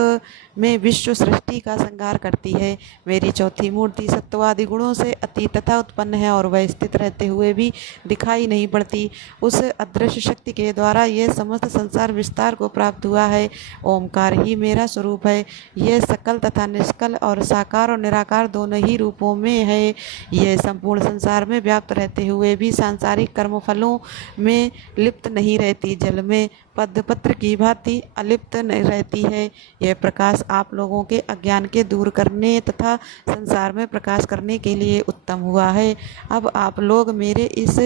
में विश्व सृष्टि का संहार करती है। मेरी चौथी मूर्ति सत्वादि गुणों से अतीत तथा उत्पन्न है और वह स्थित रहते हुए भी दिखाई नहीं पड़ती। उस अदृश्य शक्ति के द्वारा यह समस्त संसार विस्तार को प्राप्त हुआ है। ओमकार ही मेरा स्वरूप है। यह सकल तथा निष्कल और साकार और निराकार दोनों ही रूपों में है। यह संपूर्ण संसार में व्याप्त रहते हुए भी सांसारिक कर्मफलों में लिप्त नहीं रहती, जल में पद्मपत्र की भांति अलिप्त नहीं रहती है। यह प्रकाश आप लोगों के अज्ञान के दूर करने तथा संसार में प्रकाश करने के लिए उत्तम हुआ है। अब आप लोग मेरे इस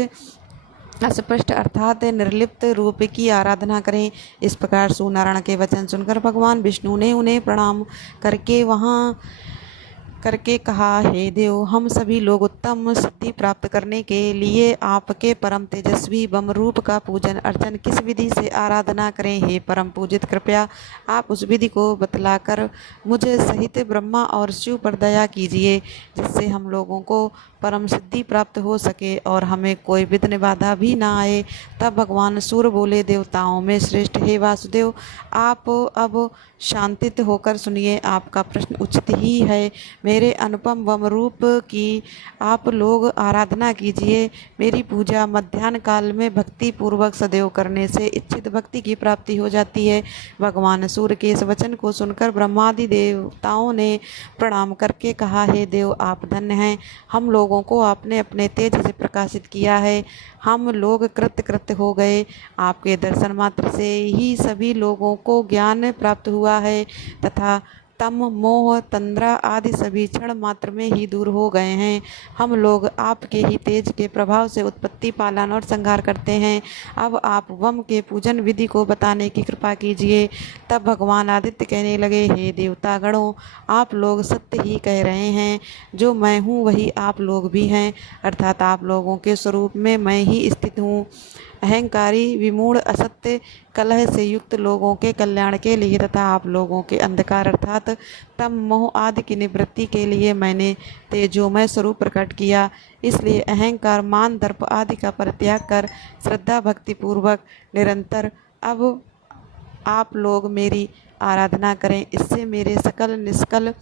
अस्पष्ट अर्थात निर्लिप्त रूप की आराधना करें। इस प्रकार सूर्यनारायण के वचन सुनकर भगवान विष्णु ने उन्हें प्रणाम करके कहा, हे देव, हम सभी लोग उत्तम सिद्धि प्राप्त करने के लिए आपके परम तेजस्वी बम रूप का पूजन अर्चन किस विधि से आराधना करें। हे परम पूजित, कृपया आप उस विधि को बतलाकर मुझे सहित ब्रह्मा और शिव पर दया कीजिए जिससे हम लोगों को परम सिद्धि प्राप्त हो सके और हमें कोई विघ्न बाधा भी ना आए। तब भगवान सूर्य बोले, देवताओं में श्रेष्ठ हे वासुदेव, आप अब शांतित होकर सुनिए। आपका प्रश्न उचित ही है। मेरे अनुपम वम रूप की आप लोग आराधना कीजिए। मेरी पूजा मध्याह्न काल में भक्ति पूर्वक सदैव करने से इच्छित भक्ति की प्राप्ति हो जाती है। भगवान सूर्य के इस वचन को सुनकर ब्रह्मादि देवताओं ने प्रणाम करके कहा, हे देव, आप धन्य हैं। हम लोगों को आपने अपने तेज से प्रकाशित किया है। हम लोग कृतकृत्य हो गए। आपके दर्शन मात्र से ही सभी लोगों को ज्ञान प्राप्त हुआ है तथा तम मोह तंद्रा आदि सभी क्षण मात्र में ही दूर हो गए हैं। हम लोग आपके ही तेज के प्रभाव से उत्पत्ति, पालन और संहार करते हैं। अब आप वम के पूजन विधि को बताने की कृपा कीजिए। तब भगवान आदित्य कहने लगे, हे देवता गणों, आप लोग सत्य ही कह रहे हैं। जो मैं हूँ वही आप लोग भी हैं, अर्थात आप लोगों के स्वरूप में मैं ही स्थित हूँ। अहंकारी, विमूढ़, असत्य, कलह से युक्त लोगों के कल्याण के लिए तथा आप लोगों के अंधकार अर्थात तम मोह आदि की निवृत्ति के लिए मैंने तेजोमय स्वरूप प्रकट किया। इसलिए अहंकार, मान, दर्प आदि का परित्याग कर श्रद्धा भक्ति पूर्वक निरंतर अब आप लोग मेरी आराधना करें। इससे मेरे सकल निष्कल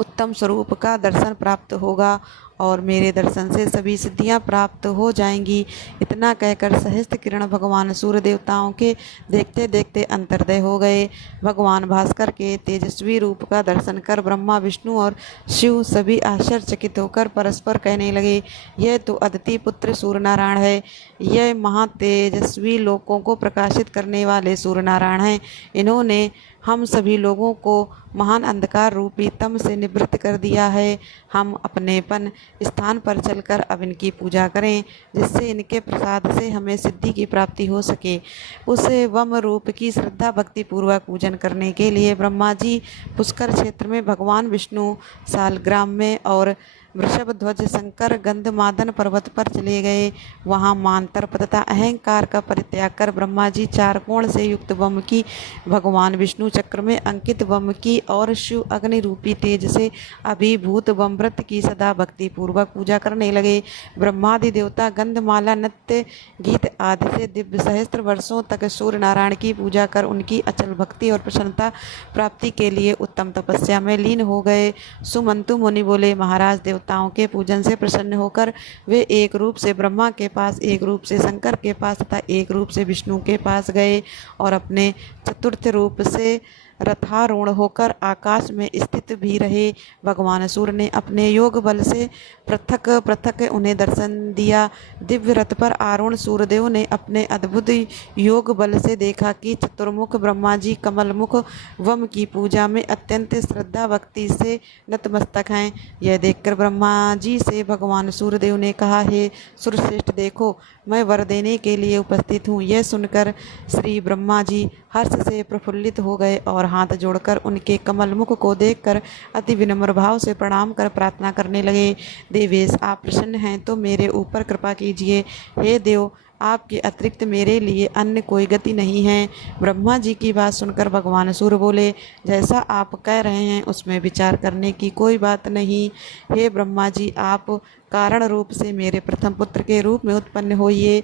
उत्तम स्वरूप का दर्शन प्राप्त होगा और मेरे दर्शन से सभी सिद्धियां प्राप्त हो जाएंगी। इतना कहकर सहस्त्र किरण भगवान सूर्य देवताओं के देखते देखते अंतर्दय हो गए। भगवान भास्कर के तेजस्वी रूप का दर्शन कर ब्रह्मा, विष्णु और शिव सभी आश्चर्यचकित होकर परस्पर कहने लगे, यह तो अदिति पुत्र सूर्य नारायण है। यह महातेजस्वी लोकों को प्रकाशित करने वाले सूर्य नारायण हैं। इन्होंने हम सभी लोगों को महान अंधकार रूपी तम से निवृत्त कर दिया है। हम अपनेपन स्थान पर चलकर अब इनकी पूजा करें जिससे इनके प्रसाद से हमें सिद्धि की प्राप्ति हो सके। उस वम रूप की श्रद्धा भक्ति पूर्वक पूजन करने के लिए ब्रह्मा जी पुष्कर क्षेत्र में भगवान विष्णु सालग्राम में और वृषभ ध्वज शंकर गंधमादन पर्वत पर चले गए। वहाँ मान, तर्प तथा अहंकार का परित्याग कर ब्रह्मा जी चार कोण से युक्त वम की, भगवान विष्णु चक्र में अंकित वम की और शिव अग्नि रूपी तेज से अभिभूत वम व्रत की सदा भक्ति पूर्वक पूजा करने लगे। ब्रह्मादि देवता गंधमाला, नृत्य, गीत आदि से दिव्य सहस्त्र वर्षों तक सूर्य नारायण की पूजा कर उनकी अचल भक्ति और प्रसन्नता प्राप्ति के लिए उत्तम तपस्या में लीन हो गए। सुमंतु मुनि बोले, महाराज, देवताओं के पूजन से प्रसन्न होकर वे एक रूप से ब्रह्मा के पास, एक रूप से शंकर के पास तथा एक रूप से विष्णु के पास गए और अपने चतुर्थ रूप से रथारूढ़ होकर आकाश में स्थित भी रहे। भगवान सूर्य ने अपने योग बल से पृथक पृथक उन्हें दर्शन दिया। दिव्य रथ पर आरूढ़ सूर्यदेव ने अपने अद्भुत योग बल से देखा कि चतुर्मुख ब्रह्मा जी कमल मुख वम की पूजा में अत्यंत श्रद्धा भक्ति से नतमस्तक हैं। यह देखकर ब्रह्मा जी से भगवान सूर्यदेव ने कहा, हे सूर्यश्रेष्ठ, देखो, मैं वर देने के लिए उपस्थित हूँ। यह सुनकर श्री ब्रह्मा जी हर्ष से प्रफुल्लित हो गए और हाथ जोड़कर उनके कमल मुख को देखकर अति विनम्र भाव से प्रणाम कर प्रार्थना करने लगे। देवेश, आप प्रसन्न हैं तो मेरे ऊपर कृपा कीजिए। हे देव, आपके अतिरिक्त मेरे लिए अन्य कोई गति नहीं है। ब्रह्मा जी की बात सुनकर भगवान सूर्य बोले, जैसा आप कह रहे हैं उसमें विचार करने की कोई बात नहीं। हे ब्रह्मा जी, आप कारण रूप से मेरे प्रथम पुत्र के रूप में उत्पन्न होइए।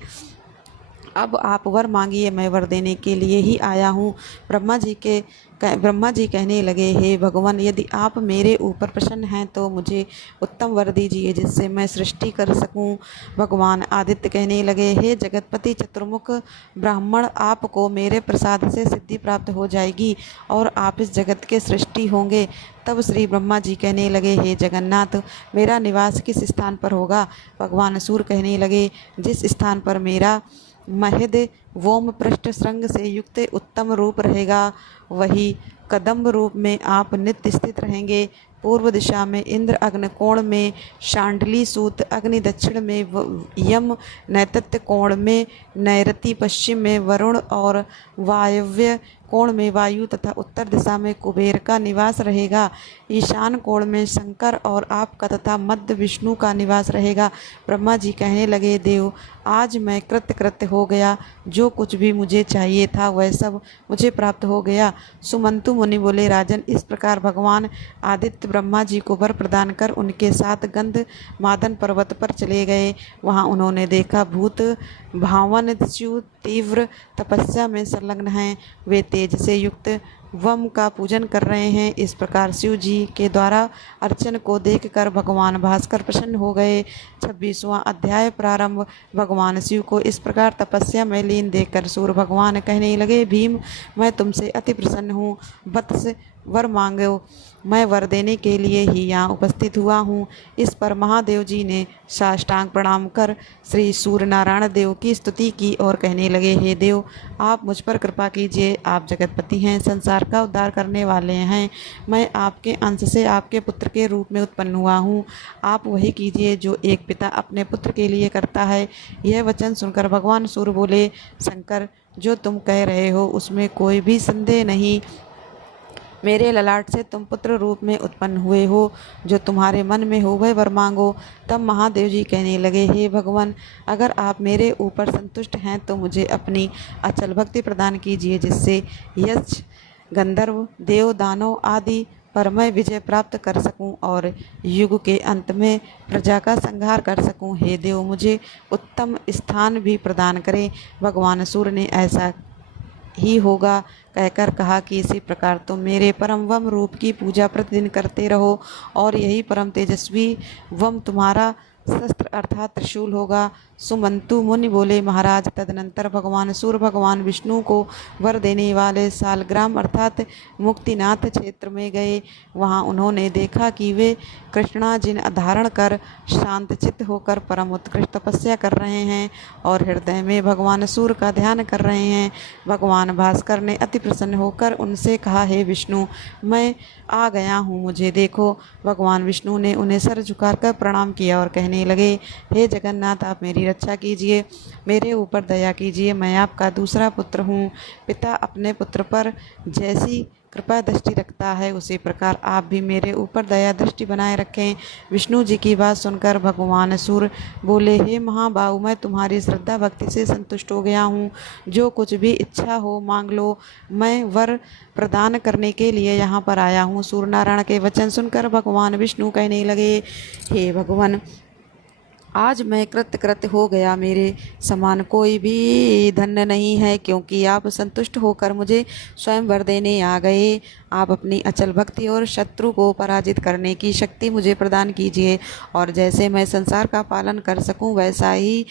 अब आप वर मांगिए, मैं वर देने के लिए ही आया हूँ। ब्रह्मा जी कहने लगे, हे भगवान, यदि आप मेरे ऊपर प्रसन्न हैं तो मुझे उत्तम वर दीजिए जिससे मैं सृष्टि कर सकूं। भगवान आदित्य कहने लगे, हे जगतपति चतुर्मुख ब्राह्मण, आपको मेरे प्रसाद से सिद्धि प्राप्त हो जाएगी और आप इस जगत के सृष्टि होंगे। तब श्री ब्रह्मा जी कहने लगे, हे जगन्नाथ, मेरा निवास किस स्थान पर होगा। भगवान सूर्य कहने लगे, जिस स्थान पर मेरा महद वोम पृष्ठ श्रृंग से युक्त उत्तम रूप रहेगा, वही कदम्ब रूप में आप नित्य स्थित रहेंगे। पूर्व दिशा में इंद्र, अग्नि कोण में शांडली सूत, अग्नि दक्षिण में यम, नैऋत्य कोण में नैऋति, पश्चिम में वरुण और वायव्य कोण में वायु तथा उत्तर दिशा में कुबेर का निवास रहेगा। ईशान कोण में शंकर और आपका तथा मध्य विष्णु का निवास रहेगा। ब्रह्मा जी कहने लगे, देव, आज मैं कृत्य हो गया। जो कुछ भी मुझे चाहिए था वह सब मुझे प्राप्त हो गया। सुमंतु मुनि बोले, राजन, इस प्रकार भगवान आदित्य ब्रह्मा जी को वर प्रदान कर उनके साथ गंध मादन पर्वत पर चले गए। वहाँ उन्होंने देखा भूत भावन शिव तीव्र तपस्या में संलग्न हैं। वे तेज से युक्त वम का पूजन कर रहे हैं। इस प्रकार शिव जी के द्वारा अर्चन को देखकर भगवान भास्कर प्रसन्न हो गए। 26वां अध्याय प्रारंभ। भगवान शिव को इस प्रकार तपस्या में लीन देखकर सूर्य भगवान कहने लगे, भीम, मैं तुमसे अति प्रसन्न हूँ। वत्स, वर मांगो, मैं वर देने के लिए ही यहाँ उपस्थित हुआ हूँ। इस पर महादेव जी ने साष्टांग प्रणाम कर श्री सूर्य नारायण देव की स्तुति की और कहने लगे, हे देव, आप मुझ पर कृपा कीजिए। आप जगतपति हैं, संसार का उद्धार करने वाले हैं। मैं आपके अंश से आपके पुत्र के रूप में उत्पन्न हुआ हूँ। आप वही कीजिए जो एक पिता अपने पुत्र के लिए करता है। यह वचन सुनकर भगवान सूर्य बोले, शंकर, जो तुम कह रहे हो उसमें कोई भी संदेह नहीं। मेरे ललाट से तुम पुत्र रूप में उत्पन्न हुए हो। जो तुम्हारे मन में हो वह वर मांगो। तब महादेव जी कहने लगे, हे भगवान, अगर आप मेरे ऊपर संतुष्ट हैं तो मुझे अपनी अचल भक्ति प्रदान कीजिए, जिससे यक्ष, गंधर्व, देव, दानव आदि पर मैं विजय प्राप्त कर सकूं और युग के अंत में प्रजा का संहार कर सकूं। हे देव, मुझे उत्तम स्थान भी प्रदान करें। भगवान सूर्य ने ऐसा ही होगा कहकर कहा कि इसी प्रकार तुम मेरे परम वम रूप की पूजा प्रतिदिन करते रहो और यही परम तेजस्वी वम तुम्हारा शस्त्र अर्थात त्रिशूल होगा। सुमंतु मुनि बोले, महाराज, तदनंतर भगवान सूर्य भगवान विष्णु को वर देने वाले सालग्राम अर्थात मुक्तिनाथ क्षेत्र में गए। वहां उन्होंने देखा कि वे कृष्णाजिन धारण कर शांत चित्त होकर परम उत्कृष्ट तपस्या कर रहे हैं और हृदय में भगवान सूर्य का ध्यान कर रहे हैं। भगवान भास्कर ने अति प्रसन्न होकर उनसे कहा, हे विष्णु, मैं आ गया हूँ, मुझे देखो। भगवान विष्णु ने उन्हें सर झुकाकर प्रणाम किया और कहने लगे, हे जगन्नाथ, आप मेरी रक्षा कीजिए, मेरे ऊपर दया कीजिए। मैं आपका दूसरा पुत्र हूँ। पिता अपने पुत्र पर जैसी कृपा दृष्टि रखता है उसी प्रकार आप भी मेरे ऊपर दया दृष्टि बनाए रखें। विष्णु जी की बात सुनकर भगवान सूर्य बोले, हे महाबाहु, मैं तुम्हारी श्रद्धा भक्ति से संतुष्ट हो गया हूँ। जो कुछ भी इच्छा हो मांग लो। मैं वर प्रदान करने के लिए यहाँ पर आया हूँ। सूर्य नारायण के वचन सुनकर भगवान विष्णु कहने लगे, हे भगवान, आज मैं कृत्य हो गया। मेरे समान कोई भी धन्य नहीं है, क्योंकि आप संतुष्ट होकर मुझे स्वयं वर देने आ गए। आप अपनी अचल भक्ति और शत्रु को पराजित करने की शक्ति मुझे प्रदान कीजिए और जैसे मैं संसार का पालन कर सकूं वैसा ही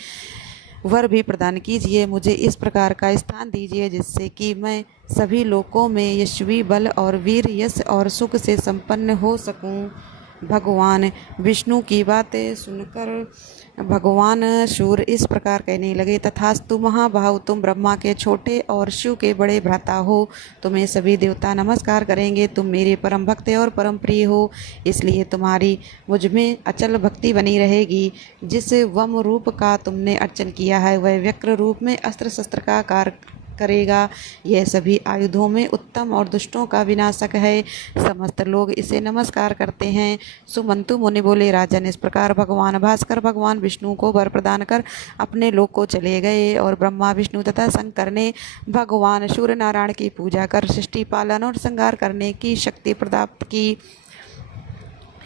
वर भी प्रदान कीजिए। मुझे इस प्रकार का स्थान दीजिए जिससे कि मैं सभी लोकों में यशस्वी बल और वीर यश और सुख से संपन्न हो सकूं। भगवान विष्णु की बातें सुनकर भगवान सूर्य इस प्रकार कहने लगे, तथास्तु महाबाहु, तुम ब्रह्मा के छोटे और शिव के बड़े भ्राता हो। तुम्हें सभी देवता नमस्कार करेंगे। तुम मेरे परम भक्त और परम प्रिय हो, इसलिए तुम्हारी मुझ में अचल भक्ति बनी रहेगी। जिस वम रूप का तुमने अर्चन किया है वह व्यक्र रूप में अस्त्र शस्त्र का कार्य करेगा। यह सभी आयुधों में उत्तम और दुष्टों का विनाशक है। समस्त लोग इसे नमस्कार करते हैं। सुमंतु मुनि बोले, राजन, इस प्रकार भगवान भास्कर भगवान विष्णु को वर प्रदान कर अपने लोक को चले गए और ब्रह्मा विष्णु तथा शंकर ने भगवान सूर्य नारायण की पूजा कर सृष्टि पालन और संहार करने की शक्ति प्राप्त की।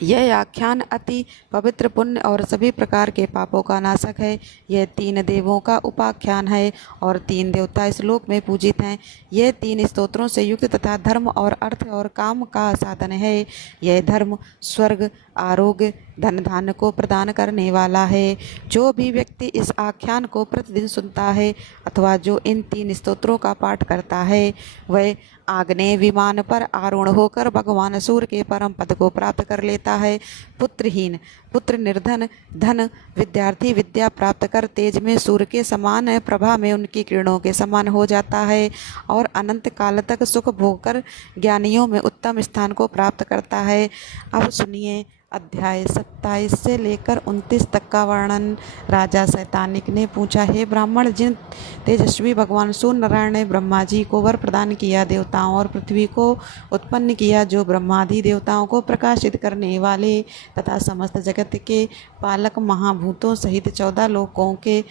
यह आख्यान अति पवित्र, पुण्य और सभी प्रकार के पापों का नाशक है। यह 3 देवों का उपाख्यान है और 3 देवता इस लोक में पूजित हैं। यह 3 स्तोत्रों से युक्त तथा धर्म और अर्थ और काम का साधन है। यह धर्म, स्वर्ग, आरोग्य, धन धान्य को प्रदान करने वाला है। जो भी व्यक्ति इस आख्यान को प्रतिदिन सुनता है अथवा जो इन 3 स्तोत्रों का पाठ करता है, वह आग्नेय विमान पर आरूढ़ होकर भगवान सूर्य के परम पद को प्राप्त कर लेता है। पुत्रहीन, पुत्र निर्धन, धन, विद्यार्थी विद्या प्राप्त कर तेज में सूर्य के समान, प्रभा में उनकी किरणों के समान हो जाता है और अनंत काल तक सुख भोग कर ज्ञानियों में उत्तम स्थान को प्राप्त करता है। अब सुनिए अध्याय 27 से लेकर 29 तक का वर्णन। राजा शैतानिक ने पूछा, हे ब्राह्मण, जिन तेजस्वी भगवान सूर्य नारायण ने ब्रह्मा जी को वर प्रदान किया, देवताओं और पृथ्वी को उत्पन्न किया, जो ब्रह्मादि देवताओं को प्रकाशित करने वाले तथा समस्त जगत के पालक, महाभूतों सहित 14 लोकों के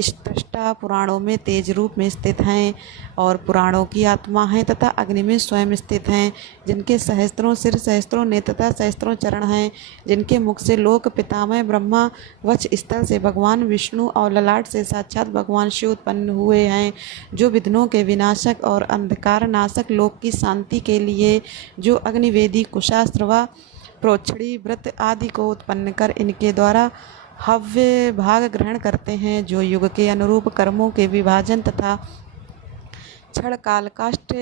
स्रष्टा, पुराणों में तेज रूप में स्थित हैं और पुराणों की आत्मा हैं तथा अग्नि में स्वयं स्थित हैं, जिनके सहस्त्रों सिर, सहस्त्रों नेत्र तथा सहस्त्रों चरण हैं, जिनके मुख से लोक पितामह ब्रह्मा, वक्ष स्थल से भगवान विष्णु और ललाट से साक्षात भगवान शिव उत्पन्न हुए हैं, जो विघ्नों के विनाशक और अंधकार नाशक, लोक की शांति के लिए, जो अग्निवेदी, कुशास्त्र व प्रोक्षणी व्रत आदि को उत्पन्न कर इनके द्वारा हव्य भाग ग्रहण करते हैं, जो युग के अनुरूप कर्मों के विभाजन तथा क्षण काल, काष्ठ,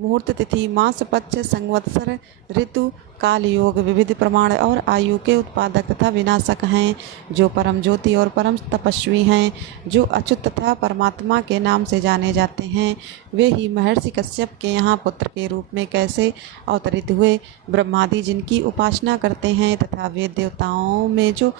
मुहूर्त, तिथि, मास, पक्ष, संवत्सर, ऋतु, काल, योग, विविध प्रमाण और आयु के उत्पादक तथा विनाशक हैं, जो परम ज्योति और परम तपस्वी हैं, जो अच्युत तथा परमात्मा के नाम से जाने जाते हैं। वे ही महर्षि कश्यप के यहाँ पुत्र के रूप में कैसे अवतरित हुए। ब्रह्मादि जिनकी उपासना करते हैं तथा वे देवताओं में जो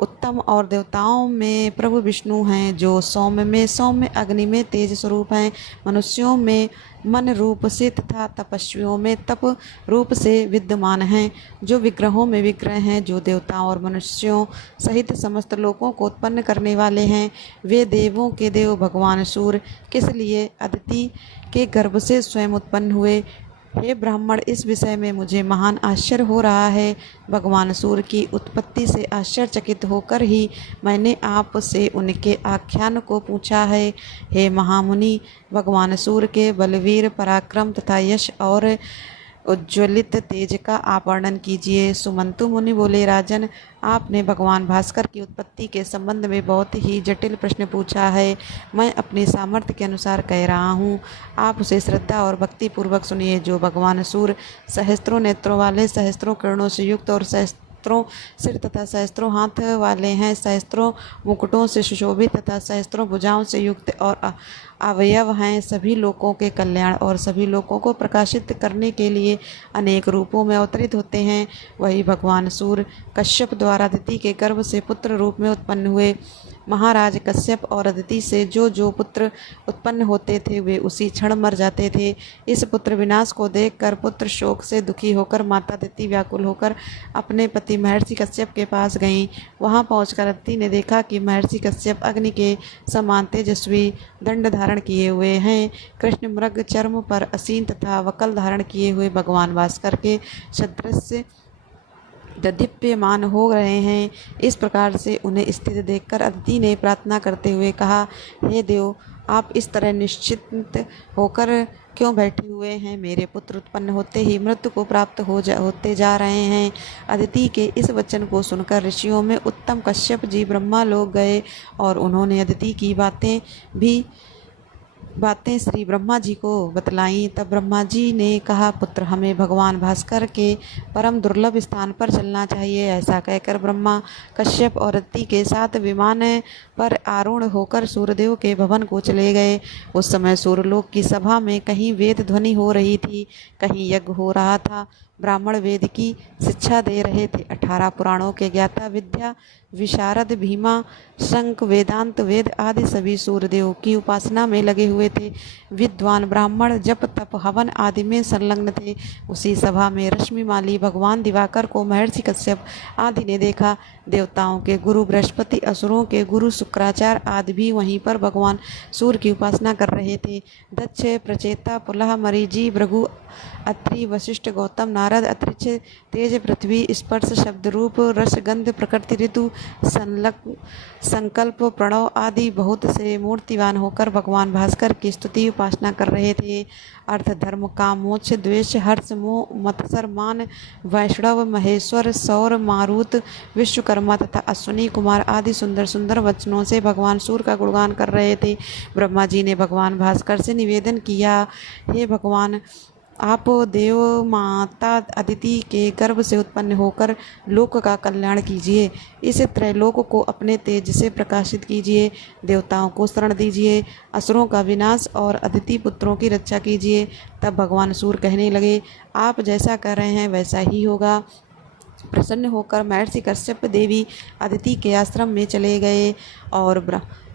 उत्तम और देवताओं में प्रभु विष्णु हैं, जो सौम्य में सौम्य, अग्नि में तेज स्वरूप हैं, मनुष्यों में मन रूप से तथा तपस्वियों में तप रूप से विद्यमान हैं, जो विग्रहों में विग्रह हैं, जो देवताओं और मनुष्यों सहित समस्त लोकों को उत्पन्न करने वाले हैं। वे देवों के देव भगवान सूर्य किस लिए अदिति के गर्भ से स्वयं उत्पन्न हुए। हे ब्राह्मण, इस विषय में मुझे महान आश्चर्य हो रहा है। भगवान सूर्य की उत्पत्ति से आश्चर्यचकित होकर ही मैंने आपसे उनके आख्यान को पूछा है। हे महामुनि, भगवान सूर्य के बलवीर पराक्रम तथा यश और उज्ज्वलित तेज का आप वर्णन कीजिए। सुमंतु मुनि बोले, राजन, आपने भगवान भास्कर की उत्पत्ति के संबंध में बहुत ही जटिल प्रश्न पूछा है। मैं अपनी सामर्थ्य के अनुसार कह रहा हूँ, आप उसे श्रद्धा और भक्ति पूर्वक सुनिए। जो भगवान सूर्य सहस्त्रों नेत्रों वाले, सहस्त्रों किरणों से युक्त और सहस्त्रों सिर तथा सहस्त्रों हाथ वाले हैं, सहस्त्रों मुकुटों से सुशोभित तथा सहस्त्रों भुजाओं से युक्त और अवयव हैं, सभी लोगों के कल्याण और सभी लोगों को प्रकाशित करने के लिए अनेक रूपों में अवतरित होते हैं, वही भगवान सूर्य कश्यप द्वारा अदिति के गर्भ से पुत्र रूप में उत्पन्न हुए। महाराज कश्यप और अदिति से जो पुत्र उत्पन्न होते थे वे उसी क्षण मर जाते थे। इस पुत्र विनाश को देखकर पुत्र शोक से दुखी होकर माता अदिति व्याकुल होकर अपने पति महर्षि कश्यप के पास गईं। वहां पहुंचकर अदिति ने देखा कि महर्षि कश्यप अग्नि के समान तेजस्वी, दंड धारण किए हुए हैं, कृष्ण मृग चर्म पर आसीन तथा वकल धारण किए हुए भगवान भास्कर के सदृश दीप्यमान हो रहे हैं। इस प्रकार से उन्हें स्थित देखकर अदिति ने प्रार्थना करते हुए कहा, हे देव, आप इस तरह निश्चिंत होकर क्यों बैठे हुए हैं। मेरे पुत्र उत्पन्न होते ही मृत्यु को प्राप्त होते जा रहे हैं। अदिति के इस वचन को सुनकर ऋषियों में उत्तम कश्यप जी ब्रह्मा लोग गए और उन्होंने अदिति की बातें श्री ब्रह्मा जी को बतलाईं। तब ब्रह्मा जी ने कहा, पुत्र, हमें भगवान भास्कर के परम दुर्लभ स्थान पर चलना चाहिए। ऐसा कहकर ब्रह्मा कश्यप और अदिति के साथ विमान पर आरूढ़ होकर सूर्यदेव के भवन को चले गए। उस समय सूर्यलोक की सभा में कहीं वेद ध्वनि हो रही थी, कहीं यज्ञ हो रहा था। ब्राह्मण वेद की शिक्षा दे रहे थे। 18 पुराणों के ज्ञाता, विद्या विशारद भीमा शंख, वेदांत वेद आदि सभी सूर्यदेव की उपासना में लगे हुए थे। विद्वान ब्राह्मण जप तप हवन आदि में संलग्न थे। उसी सभा में रश्मिमाली भगवान दिवाकर को महर्षि कश्यप आदि ने देखा। देवताओं के गुरु बृहस्पति, असुरों के गुरु शुक्राचार्य आदि भी वहीं पर भगवान सूर्य की उपासना कर रहे थे। दक्ष, प्रचेता, पुलह, मरीचि, भृगु, अत्रि, वशिष्ठ, गौतम, नारद, अंतरिक्ष, तेज, पृथ्वी, स्पर्श, शब्द, रूप, रस, गंध, प्रकृति, ऋतु, संकल्प, प्रणव आदि बहुत से मूर्तिवान होकर भगवान भास्कर की स्तुति उपासना कर रहे थे। अर्थ, धर्म, काम, मोक्ष, द्वेष, हर्ष, मोह, मत्सर, मान, वैष्णव, महेश्वर, सौर, मारुत, विश्वकर्मा तथा अश्विनी कुमार आदि सुंदर सुंदर वचनों से भगवान सूर्य का गुणगान कर रहे थे। ब्रह्मा जी ने भगवान भास्कर से निवेदन किया, हे भगवान, आप देव माता अदिति के गर्भ से उत्पन्न होकर लोक का कल्याण कीजिए। इस त्रैलोक को अपने तेज से प्रकाशित कीजिए। देवताओं को शरण दीजिए, असुरों का विनाश और अदिति पुत्रों की रक्षा कीजिए। तब भगवान सूर्य कहने लगे, आप जैसा कर रहे हैं वैसा ही होगा। प्रसन्न होकर महर्षि कश्यप देवी अदिति के आश्रम में चले गए और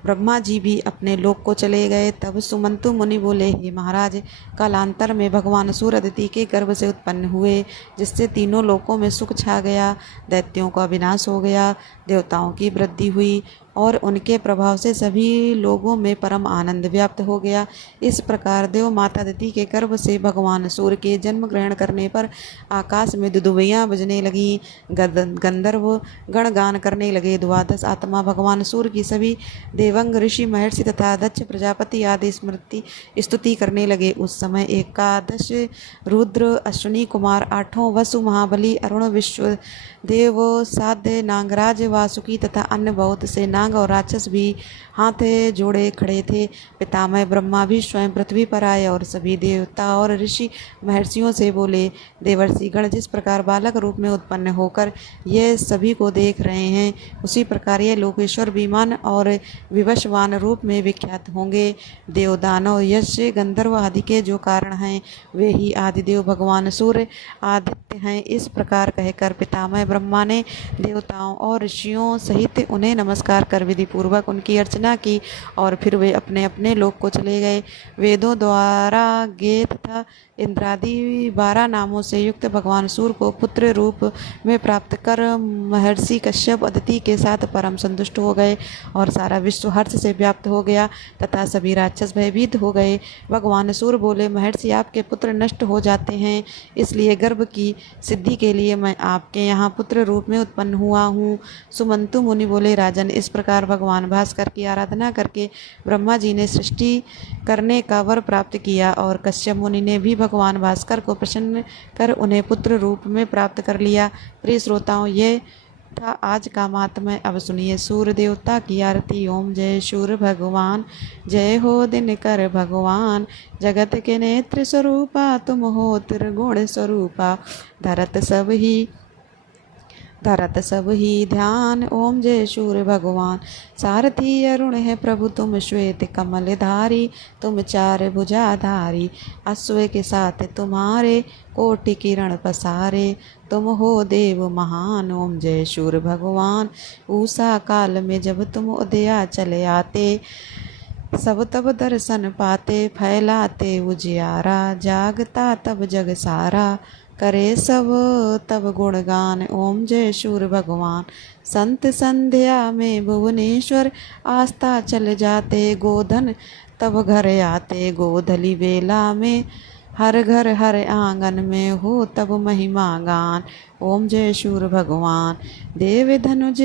ब्रह्मा जी भी अपने लोक को चले गए। तब सुमंतु मुनि बोले, हे महाराज, कालांतर में भगवान सूर्य अदिति के गर्भ से उत्पन्न हुए, जिससे तीनों लोकों में सुख छा गया, दैत्यों का विनाश हो गया, देवताओं की वृद्धि हुई और उनके प्रभाव से सभी लोगों में परम आनंद व्याप्त हो गया। इस प्रकार देव माता अदिति के गर्भ से भगवान सूर्य के जन्म ग्रहण करने पर आकाश में दुदुभियाँ बजने लगी, गंधर्व गण गान करने लगे। द्वादश आत्मा भगवान सूर्य की सभी देवंग, ऋषि, महर्षि तथा दक्ष प्रजापति आदि स्तुति करने लगे। उस समय एकादश रुद्र, अश्विनी कुमार, 8 वसु, महाबली, अरुण, विश्वदेव, साध्य, नागराज, वासुकी तथा अन्य बहुत से नाग और राक्षस भी हाथ जोड़े खड़े थे। पितामह ब्रह्मा भी स्वयं पृथ्वी पर आए और सभी देवता और ऋषि महर्षियों से बोले, देवर्षि गण जिस प्रकार बालक रूप में उत्पन्न होकर ये सभी को देख रहे हैं, उसी प्रकार ये लोकेश्वर विमान और विवशवान रूप में विख्यात होंगे। देव, दानव, यश, गंधर्व आदि के जो कारण हैं, वे ही आदिदेव भगवान सूर्य आदित्य हैं। इस प्रकार कहकर पितामह ब्रह्मा ने देवताओं और ऋषियों सहित उन्हें नमस्कार कर विधि पूर्वक उनकी अर्चना की और फिर वे अपने अपने लोक को चले गए। वेदों द्वारा ज्ञेय तथा इंद्रादि 12 नामों से युक्त भगवान सूर्य को पुत्र रूप में प्राप्त कर महर्षि कश्यप अदिति के साथ परम संतुष्ट हो गए और सारा विश्व हर्ष से व्याप्त हो गया तथा सभी राक्षस भयभीत हो गए। भगवान सूर्य बोले, महर्षि, आपके पुत्र नष्ट हो जाते हैं, इसलिए गर्भ की सिद्धि के लिए मैं आपके यहाँ पुत्र रूप में उत्पन्न हुआ हूँ। सुमंतु मुनि बोले, राजन, इस प्रकार भगवान भास्कर की आराधना करके ब्रह्मा जी ने सृष्टि करने का वर प्राप्त किया और कश्यप मुनि ने भी भगवान भास्कर को प्रसन्न कर उन्हें पुत्र रूप में प्राप्त कर लिया। प्रिय श्रोताओं, ये था आज का महात्म्य। अब सुनिए सूर्य देवता की आरती। ओम जय सूर्य भगवान, जय हो दिनकर भगवान, जगत के नेत्र स्वरूपा, तुम हो त्रिगुण स्वरूपा, धरत सब ही ध्यान। ओम जय सूर्य भगवान। सारथी अरुण है प्रभु तुम, श्वेत कमल धारी, तुम 4 भुजाधारी, अश्व के साथ तुम्हारे कोटि किरण पसारे, तुम हो देव महान। ओम जय सूर्य भगवान। उषा काल में जब तुम उदया चले आते, सब तब दर्शन पाते, फैलाते उजियारा, जागता तब जग सारा, करे सब तब गुणगान। ओम जय सूर्य भगवान। संत संध्या में भुवनेश्वर, आस्था चल जाते गोधन तब घर आते, गोधली बेला में हर घर हर आंगन में हो तब महिमा गान। ओम जय सूर्य भगवान। देव धनुज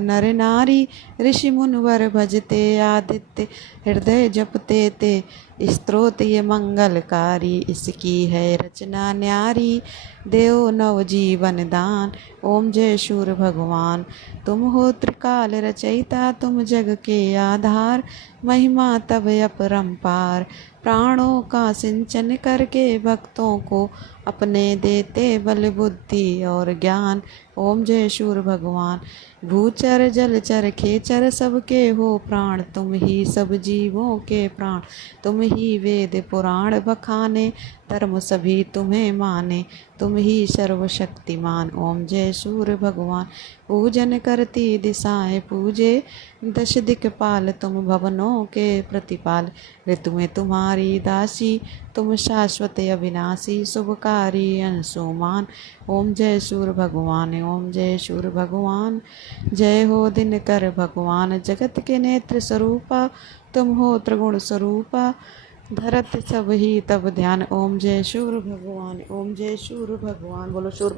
नर नारी, ऋषि मुनिवर भजते, आदित्य हृदय जपते ते, स्तोत्र ये मंगलकारी, इसकी है रचना न्यारी, देव नव जीवन दान। ओम जय सूर्य भगवान। तुम हो त्रिकाल रचयिता, तुम जग के आधार, महिमा तब अपरंपार, प्राणों का सिंचन करके भक्तों को अपने देते बल बुद्धि और ज्ञान। ओम जय शूर भगवान। भूचर जलचर खेचर सबके हो प्राण, तुम ही सब जीवों के प्राण। तुम ही वेद पुराण बखाने, धर्म सभी तुम्हें माने। तुम ही सर्वशक्तिमान। ओम जय शूर भगवान। पूजन करती दिशाएं पूजे, दश दिक्पाल तुम भवनों के प्रतिपाल। ऋतु में तुम्हारी दासी, तुम शाश्वत अविनाशी, शुभकारी अंशुमान। ओम जय शूर भगवान। ओम जय शूर भगवान। जय हो दिनकर भगवान, जगत के नेत्र स्वरूपा। तुम हो त्रिगुण स्वरूपा, धरत सब ही तब ध्यान। ओम जय शूर भगवान। ओम जय शूर भगवान। बोलो शूर